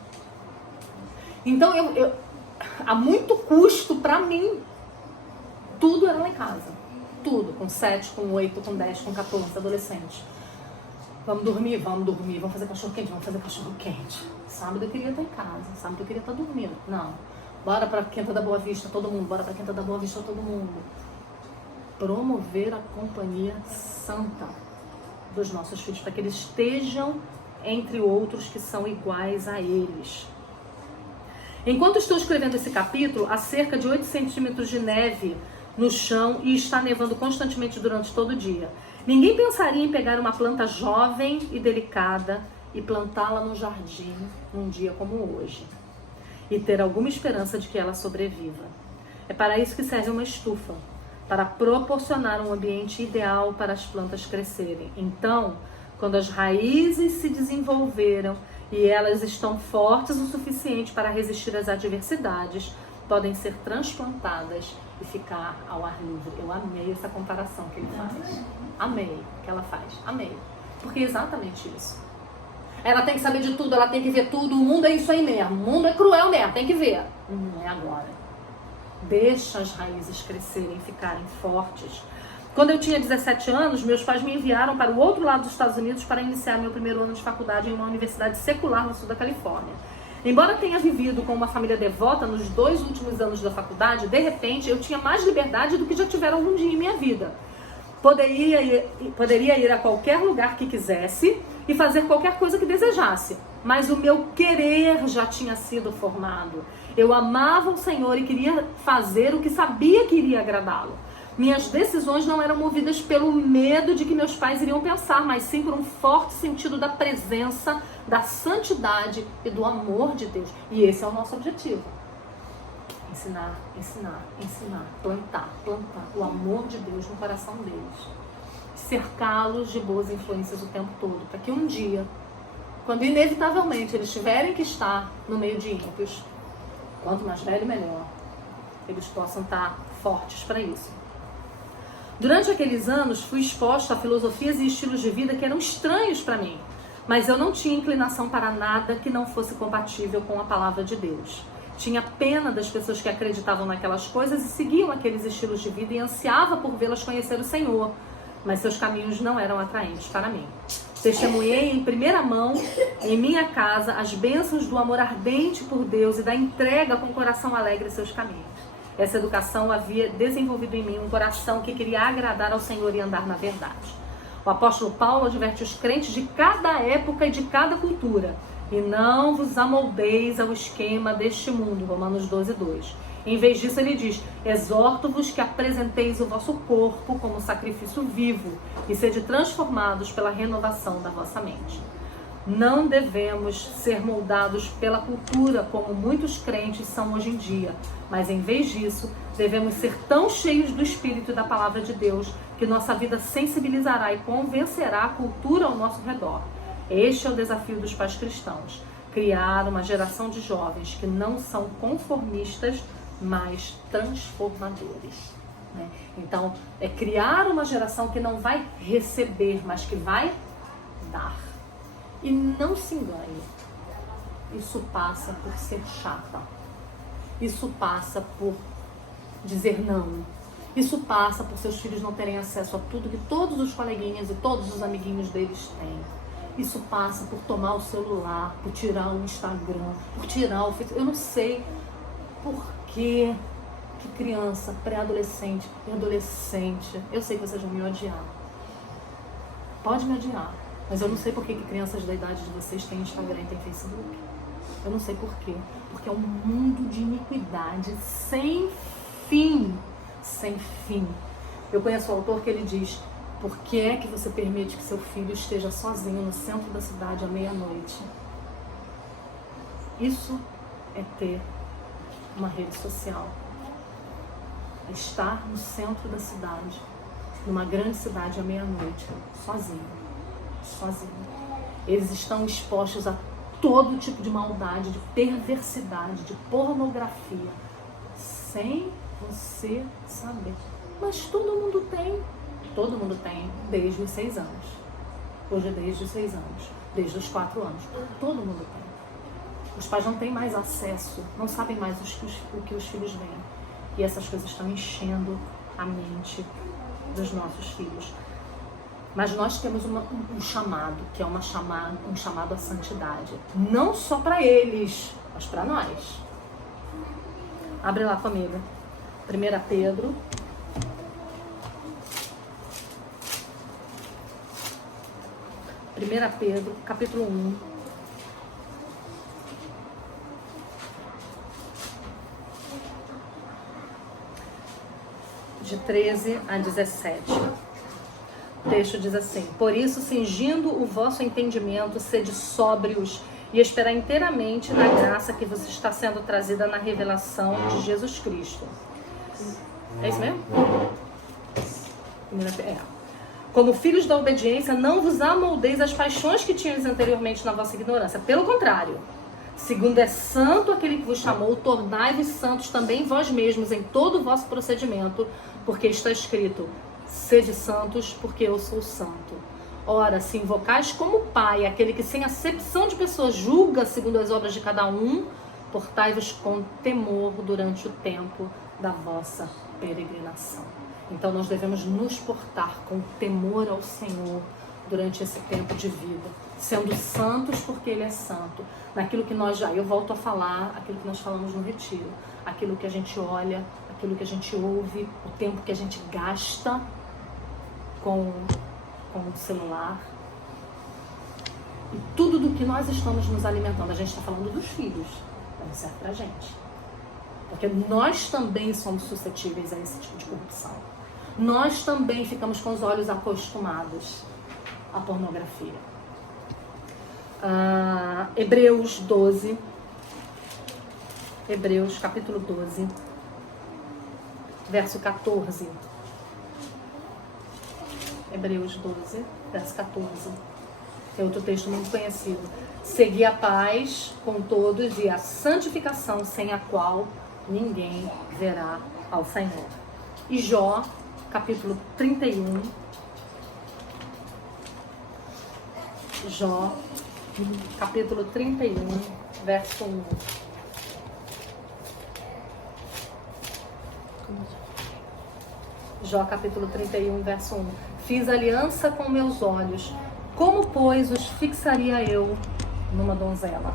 Então, a muito custo para mim, tudo era lá em casa. Tudo, com 7, com 8, com 10, com 14, adolescente. Vamos dormir, vamos fazer cachorro quente. Sábado eu queria estar em casa, sábado eu queria estar dormindo. Não, bora pra Quinta da Boa Vista todo mundo, Promover a companhia santa dos nossos filhos, para que eles estejam entre outros que são iguais a eles. Enquanto estou escrevendo esse capítulo, há cerca de 8 centímetros de neve no chão e está nevando constantemente durante todo o dia. Ninguém pensaria em pegar uma planta jovem e delicada e plantá-la no jardim num dia como hoje e ter alguma esperança de que ela sobreviva. É para isso que serve uma estufa, para proporcionar um ambiente ideal para as plantas crescerem. Então, quando as raízes se desenvolveram e elas estão fortes o suficiente para resistir às adversidades, podem ser transplantadas e ficar ao ar livre. Eu amei essa comparação que ele faz. Amei o que ela faz. Amei. Porque é exatamente isso. Ela tem que saber de tudo, ela tem que ver tudo. O mundo é isso aí mesmo. O mundo é cruel mesmo, tem que ver. Não é agora. Deixa as raízes crescerem, ficarem fortes. Quando eu tinha 17 anos, meus pais me enviaram para o outro lado dos Estados Unidos para iniciar meu primeiro ano de faculdade em uma universidade secular no sul da Califórnia. Embora tenha vivido com uma família devota nos 2 últimos anos da faculdade, de repente eu tinha mais liberdade do que já tivera algum dia em minha vida. Poderia ir a qualquer lugar que quisesse e fazer qualquer coisa que desejasse, mas o meu querer já tinha sido formado. Eu amava o Senhor e queria fazer o que sabia que iria agradá-lo. Minhas decisões não eram movidas pelo medo de que meus pais iriam pensar, mas sim por um forte sentido da presença, da santidade e do amor de Deus. E esse é o nosso objetivo. Ensinar, plantar o amor de Deus no coração deles. cercá-los de boas influências o tempo todo, para que um dia, quando inevitavelmente eles tiverem que estar no meio de ímpios, quanto mais velho, melhor, eles possam estar fortes para isso. Durante aqueles anos, fui exposta a filosofias e estilos de vida que eram estranhos para mim, mas eu não tinha inclinação para nada que não fosse compatível com a palavra de Deus. Tinha pena das pessoas que acreditavam naquelas coisas e seguiam aqueles estilos de vida e ansiava por vê-las conhecer o Senhor, mas seus caminhos não eram atraentes para mim. Testemunhei em primeira mão, em minha casa, as bênçãos do amor ardente por Deus e da entrega com coração alegre a seus caminhos. Essa educação havia desenvolvido em mim um coração que queria agradar ao Senhor e andar na verdade. O apóstolo Paulo adverte os crentes de cada época e de cada cultura. E não vos amoldeis ao esquema deste mundo, Romanos 12:2. Em vez disso ele diz, exorto-vos que apresenteis o vosso corpo como sacrifício vivo e sede transformados pela renovação da vossa mente. Não devemos ser moldados pela cultura como muitos crentes são hoje em dia, mas em vez disso, devemos ser tão cheios do Espírito e da Palavra de Deus que nossa vida sensibilizará e convencerá a cultura ao nosso redor. Este é o desafio dos pais cristãos, criar uma geração de jovens que não são conformistas, mas transformadores. Né? Então, é criar uma geração que não vai receber, mas que vai dar. E não se engane, isso passa por ser chata, isso passa por dizer não, isso passa por seus filhos não terem acesso a tudo que todos os coleguinhas e todos os amiguinhos deles têm. Isso passa por tomar o celular, por tirar o Instagram, por tirar o Facebook. Eu não sei por que criança, pré-adolescente e adolescente, eu sei que vocês vão me odiar. Pode me odiar. Mas eu não sei por que crianças da idade de vocês têm Instagram e têm Facebook. Eu não sei por quê. Porque é um mundo de iniquidade sem fim. Sem fim. Eu conheço um autor que ele diz, por que é que você permite que seu filho esteja sozinho no centro da cidade à meia-noite? Isso é ter uma rede social. É estar no centro da cidade, numa grande cidade à meia-noite, sozinho. Eles estão expostos a todo tipo de maldade, de perversidade, de pornografia, sem você saber. Mas todo mundo tem, desde os 6 anos. Hoje é desde os 6 anos, desde os 4 anos. Todo mundo tem. Os pais não têm mais acesso, não sabem mais o que os filhos veem. E essas coisas estão enchendo a mente dos nossos filhos. Mas nós temos um chamado, que é um chamado à santidade. Não só para eles, mas para nós. Abre lá comigo. 1 Pedro. Capítulo 1. De 13 a 17. O texto diz assim, por isso, cingindo o vosso entendimento, sede sóbrios e esperar inteiramente na graça que vos está sendo trazida na revelação de Jesus Cristo. É isso mesmo? É. Como filhos da obediência, não vos amoldeis às paixões que tinhas anteriormente na vossa ignorância. Pelo contrário, segundo é santo aquele que vos chamou, tornai-vos santos também vós mesmos em todo o vosso procedimento, porque está escrito, sede santos, porque eu sou santo. Ora, se invocais como Pai, aquele que sem acepção de pessoas julga segundo as obras de cada um, portai-vos com temor durante o tempo da vossa peregrinação. Então nós devemos nos portar com temor ao Senhor durante esse tempo de vida, sendo santos porque Ele é santo. Naquilo que nós eu volto a falar, aquilo que nós falamos no retiro, aquilo que a gente olha, aquilo que a gente ouve, o tempo que a gente gasta com o celular e tudo do que nós estamos nos alimentando. A gente está falando dos filhos, não serve pra gente, porque nós também somos suscetíveis a esse tipo de corrupção. Nós também ficamos com os olhos acostumados à pornografia. Hebreus 12, Hebreus capítulo 12, verso 14. Hebreus 12, verso 14. É outro texto muito conhecido. Segui a paz com todos e a santificação, sem a qual ninguém verá ao Senhor. E Jó, capítulo 31. Jó, capítulo 31, verso 1. Jó, capítulo 31, verso 1. Fiz aliança com meus olhos. Como, pois, os fixaria eu numa donzela?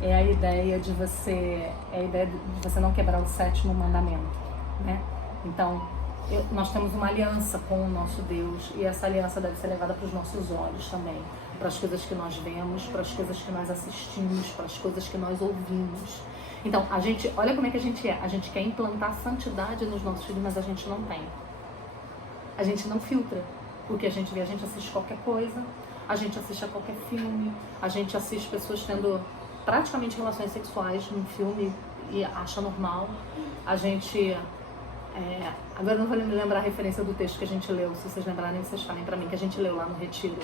É a ideia de você não quebrar o 7º mandamento, né? Então, nós temos uma aliança com o nosso Deus, e essa aliança deve ser levada para os nossos olhos também, para as coisas que nós vemos, para as coisas que nós assistimos, para as coisas que nós ouvimos. Então, olha como é que a gente é. A gente quer implantar santidade nos nossos filhos, mas a gente não tem. A gente não filtra o que a gente vê. A gente assiste qualquer coisa, a gente assiste a qualquer filme, a gente assiste pessoas tendo praticamente relações sexuais num filme e acha normal. A gente... agora eu não vou me lembrar a referência do texto que a gente leu. Se vocês lembrarem, vocês falem pra mim, que a gente leu lá no retiro.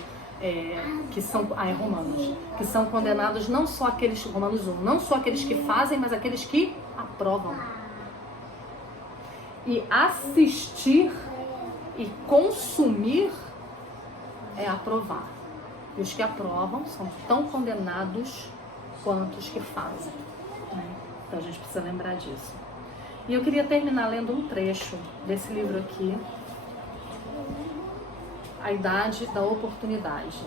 Que são, Romanos, que são condenados não só aqueles, Romanos 1, não só aqueles que fazem, mas aqueles que aprovam. E assistir e consumir é aprovar. E os que aprovam são tão condenados quanto os que fazem, né? Então a gente precisa lembrar disso. E eu queria terminar lendo um trecho desse livro aqui, A Idade da Oportunidade,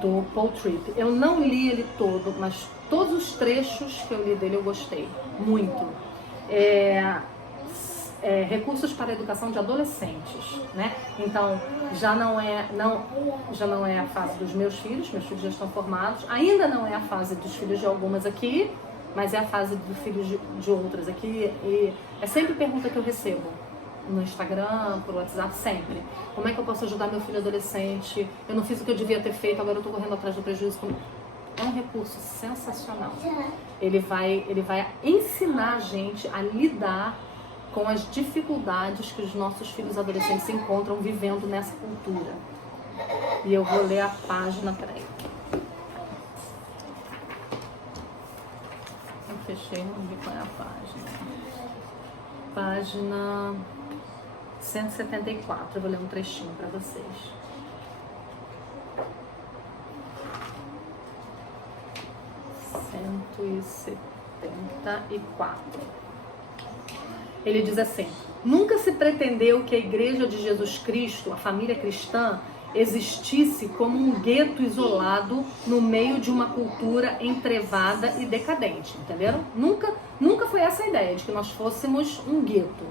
do Paul Tripp. Eu não li ele todo, mas todos os trechos que eu li dele eu gostei muito. Recursos para a educação de adolescentes, né? Então já não é a fase dos meus filhos já estão formados, ainda não é a fase dos filhos de algumas aqui, mas é a fase dos filhos de outras aqui, e é sempre pergunta que eu recebo no Instagram, por WhatsApp, sempre. Como é que eu posso ajudar meu filho adolescente? Eu não fiz o que eu devia ter feito, agora eu estou correndo atrás do prejuízo. É um recurso sensacional. Ele vai ensinar a gente a lidar com as dificuldades que os nossos filhos adolescentes se encontram vivendo nessa cultura. E eu vou ler a página, peraí. Eu fechei, não vi qual é a página. Página 174, eu vou ler um trechinho para vocês. Ele diz assim: nunca se pretendeu que a Igreja de Jesus Cristo, a família cristã, existisse como um gueto isolado no meio de uma cultura entrevada e decadente, entenderam? Nunca foi essa a ideia de que nós fôssemos um gueto.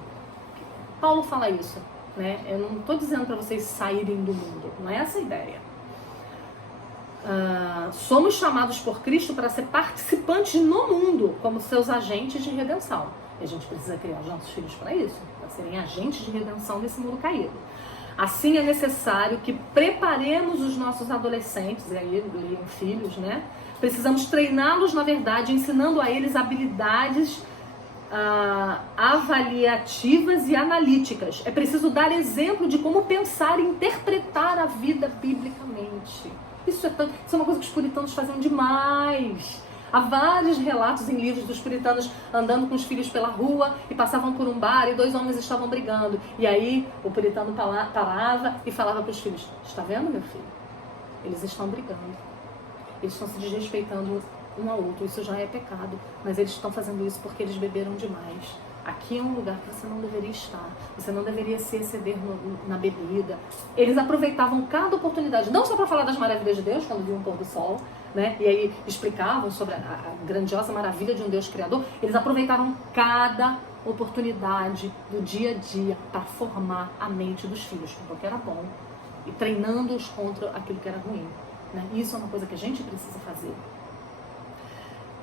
Paulo fala isso, né? Eu não estou dizendo para vocês saírem do mundo, não é essa a ideia. Somos chamados por Cristo para ser participantes no mundo, como seus agentes de redenção. E a gente precisa criar os nossos filhos para isso, para serem agentes de redenção desse mundo caído. Assim é necessário que preparemos os nossos adolescentes, e aí liam filhos, né? Precisamos treiná-los na verdade, ensinando a eles habilidades avaliativas e analíticas. É preciso dar exemplo de como pensar e interpretar a vida biblicamente. Isso é uma coisa que os puritanos faziam demais. Há vários relatos em livros dos puritanos andando com os filhos pela rua e passavam por um bar e 2 homens estavam brigando. E aí o puritano parava e falava para os filhos: está vendo, meu filho? Eles estão brigando. Eles estão se desrespeitando um ao outro. Isso já é pecado. Mas eles estão fazendo isso porque eles beberam demais. Aqui é um lugar que você não deveria estar. Você não deveria se exceder na bebida. Eles aproveitavam cada oportunidade, não só para falar das maravilhas de Deus, quando viam um pôr do sol, né? E aí explicavam sobre a grandiosa maravilha de um Deus criador. Eles aproveitaram cada oportunidade do dia a dia para formar a mente dos filhos, com o que era bom, e treinando-os contra aquilo que era ruim, né? Isso é uma coisa que a gente precisa fazer.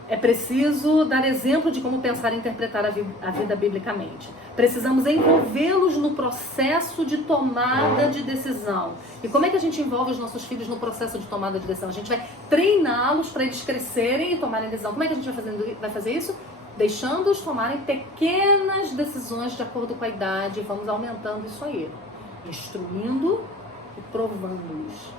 É preciso dar exemplo de como pensar e interpretar a vida biblicamente. Precisamos envolvê-los no processo de tomada de decisão. E como é que a gente envolve os nossos filhos no processo de tomada de decisão? A gente vai treiná-los para eles crescerem e tomarem decisão. Como é que a gente vai fazer isso? Deixando-os tomarem pequenas decisões de acordo com a idade. Vamos aumentando isso aí. instruindo e provando-os.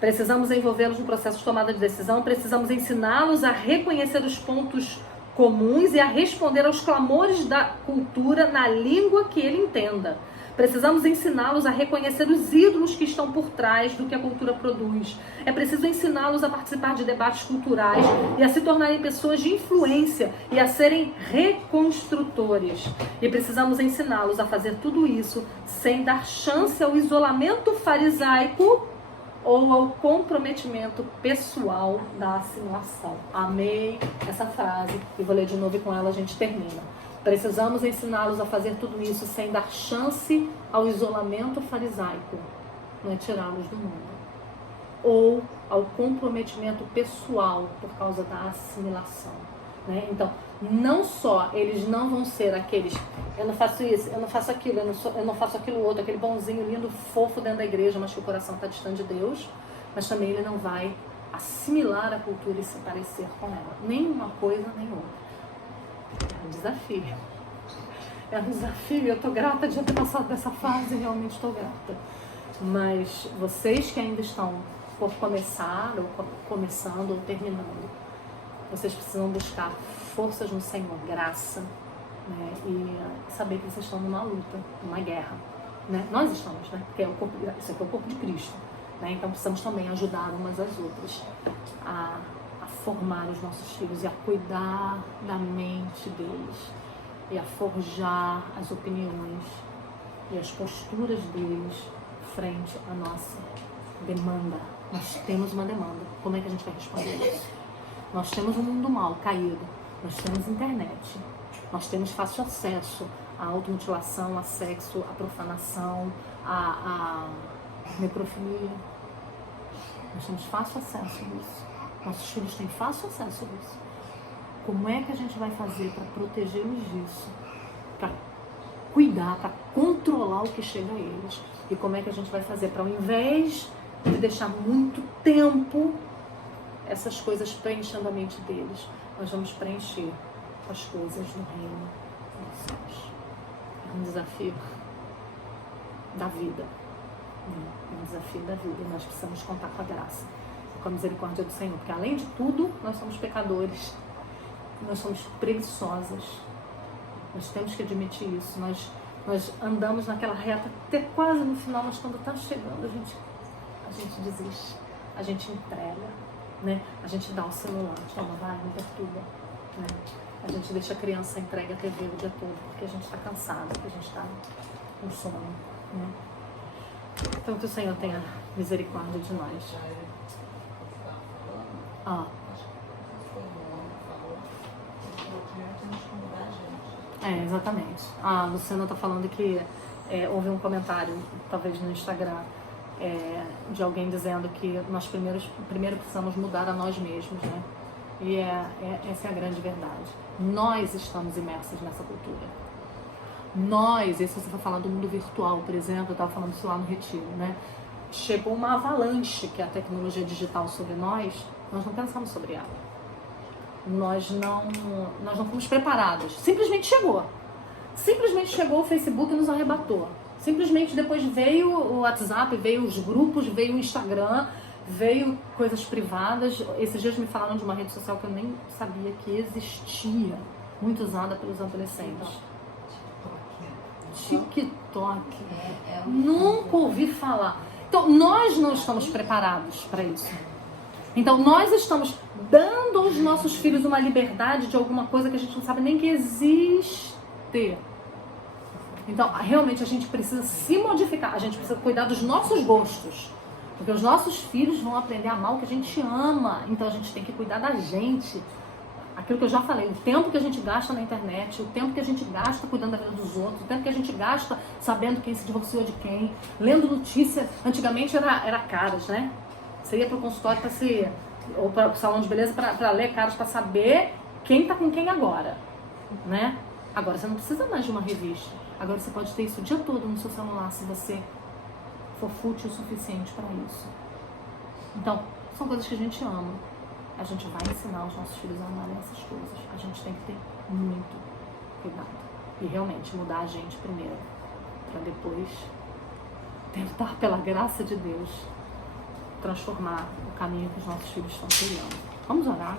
Precisamos envolvê-los no processo de tomada de decisão, precisamos ensiná-los a reconhecer os pontos comuns e a responder aos clamores da cultura na língua que ele entenda. Precisamos ensiná-los a reconhecer os ídolos que estão por trás do que a cultura produz. É preciso ensiná-los a participar de debates culturais e a se tornarem pessoas de influência e a serem reconstrutores. E precisamos ensiná-los a fazer tudo isso sem dar chance ao isolamento farisaico ou ao comprometimento pessoal da assimilação. Amei essa frase e vou ler de novo e com ela a gente termina. Precisamos ensiná-los a fazer tudo isso sem dar chance ao isolamento farisaico, não é tirá-los do mundo, ou ao comprometimento pessoal por causa da assimilação. Né? Então, não só eles não vão ser aqueles, eu não faço isso, eu não faço aquilo, eu não faço aquilo outro, aquele bonzinho lindo, fofo dentro da igreja, mas que o coração está distante de Deus, mas também ele não vai assimilar a cultura e se parecer com ela. Nem uma coisa, nem outra. É um desafio. É um desafio. Eu estou grata de ter passado dessa fase, realmente estou grata. Mas vocês que ainda estão por começar, ou começando, ou terminando, vocês precisam buscar forças no Senhor, graça, né? E saber que vocês estão numa luta, numa guerra. Né? Nós estamos, né? Porque isso aqui é o corpo de Cristo. Né? Então precisamos também ajudar umas às outras a formar os nossos filhos e a cuidar da mente deles e a forjar as opiniões e as posturas deles frente à nossa demanda. Nós temos uma demanda. Como é que a gente vai responder isso? Nós temos um mundo mal, caído. Nós temos internet. Nós temos fácil acesso à automutilação, a sexo, a profanação, a necrofilia. Nós temos fácil acesso a isso. Nossos filhos têm fácil acesso a isso. Como é que a gente vai fazer para protegê-los disso? Para cuidar, para controlar o que chega a eles? E como é que a gente vai fazer para, ao invés de deixar muito tempo essas coisas preenchendo a mente deles, nós vamos preencher as coisas do reino dos céus? É um desafio da vida. É um desafio da vida. E nós precisamos contar com a graça, com a misericórdia do Senhor, porque além de tudo, nós somos pecadores, nós somos preguiçosas, nós temos que admitir isso, nós andamos naquela reta até quase no final, mas quando está chegando, a gente desiste, a gente entrega, né? A gente dá o celular, toma, vai, não perturba, né? A gente deixa a criança entregue a TV o dia todo, porque a gente está cansado, porque a gente está com sono, né? Então que o Senhor tenha misericórdia de nós. Exatamente. A Luciana está falando que houve um comentário, talvez no Instagram, de alguém dizendo que nós primeiro precisamos mudar a nós mesmos, né? E essa é a grande verdade. Nós estamos imersos nessa cultura. Nós, e se você for falar do mundo virtual, por exemplo, eu estava falando isso lá no retiro, né? Chegou uma avalanche, que é a tecnologia digital, sobre nós não pensamos sobre ela. Nós não fomos preparados. Simplesmente chegou. Simplesmente chegou o Facebook e nos arrebatou. Simplesmente depois veio o WhatsApp, veio os grupos, veio o Instagram, veio coisas privadas. Esses dias me falaram de uma rede social que eu nem sabia que existia, muito usada pelos adolescentes. TikTok. Nunca ouvi falar. Então, nós não estamos preparados para isso. Então, nós estamos dando aos nossos filhos uma liberdade de alguma coisa que a gente não sabe nem que existe. Então, realmente, a gente precisa se modificar. A gente precisa cuidar dos nossos gostos. Porque os nossos filhos vão aprender a amar o que a gente ama. Então, a gente tem que cuidar da gente. Aquilo que eu já falei, o tempo que a gente gasta na internet, o tempo que a gente gasta cuidando da vida dos outros, o tempo que a gente gasta sabendo quem se divorciou de quem, lendo notícia. Antigamente era caras, né? Você ia para o consultório ou para o salão de beleza para ler caras, para saber quem está com quem agora, né? Agora você não precisa mais de uma revista. Agora você pode ter isso o dia todo no seu celular, se você for fútil o suficiente para isso. Então, são coisas que a gente ama. A gente vai ensinar os nossos filhos a amarem essas coisas. A gente tem que ter muito cuidado. E realmente mudar a gente primeiro, para depois tentar, pela graça de Deus, transformar o caminho que os nossos filhos estão trilhando. Vamos orar?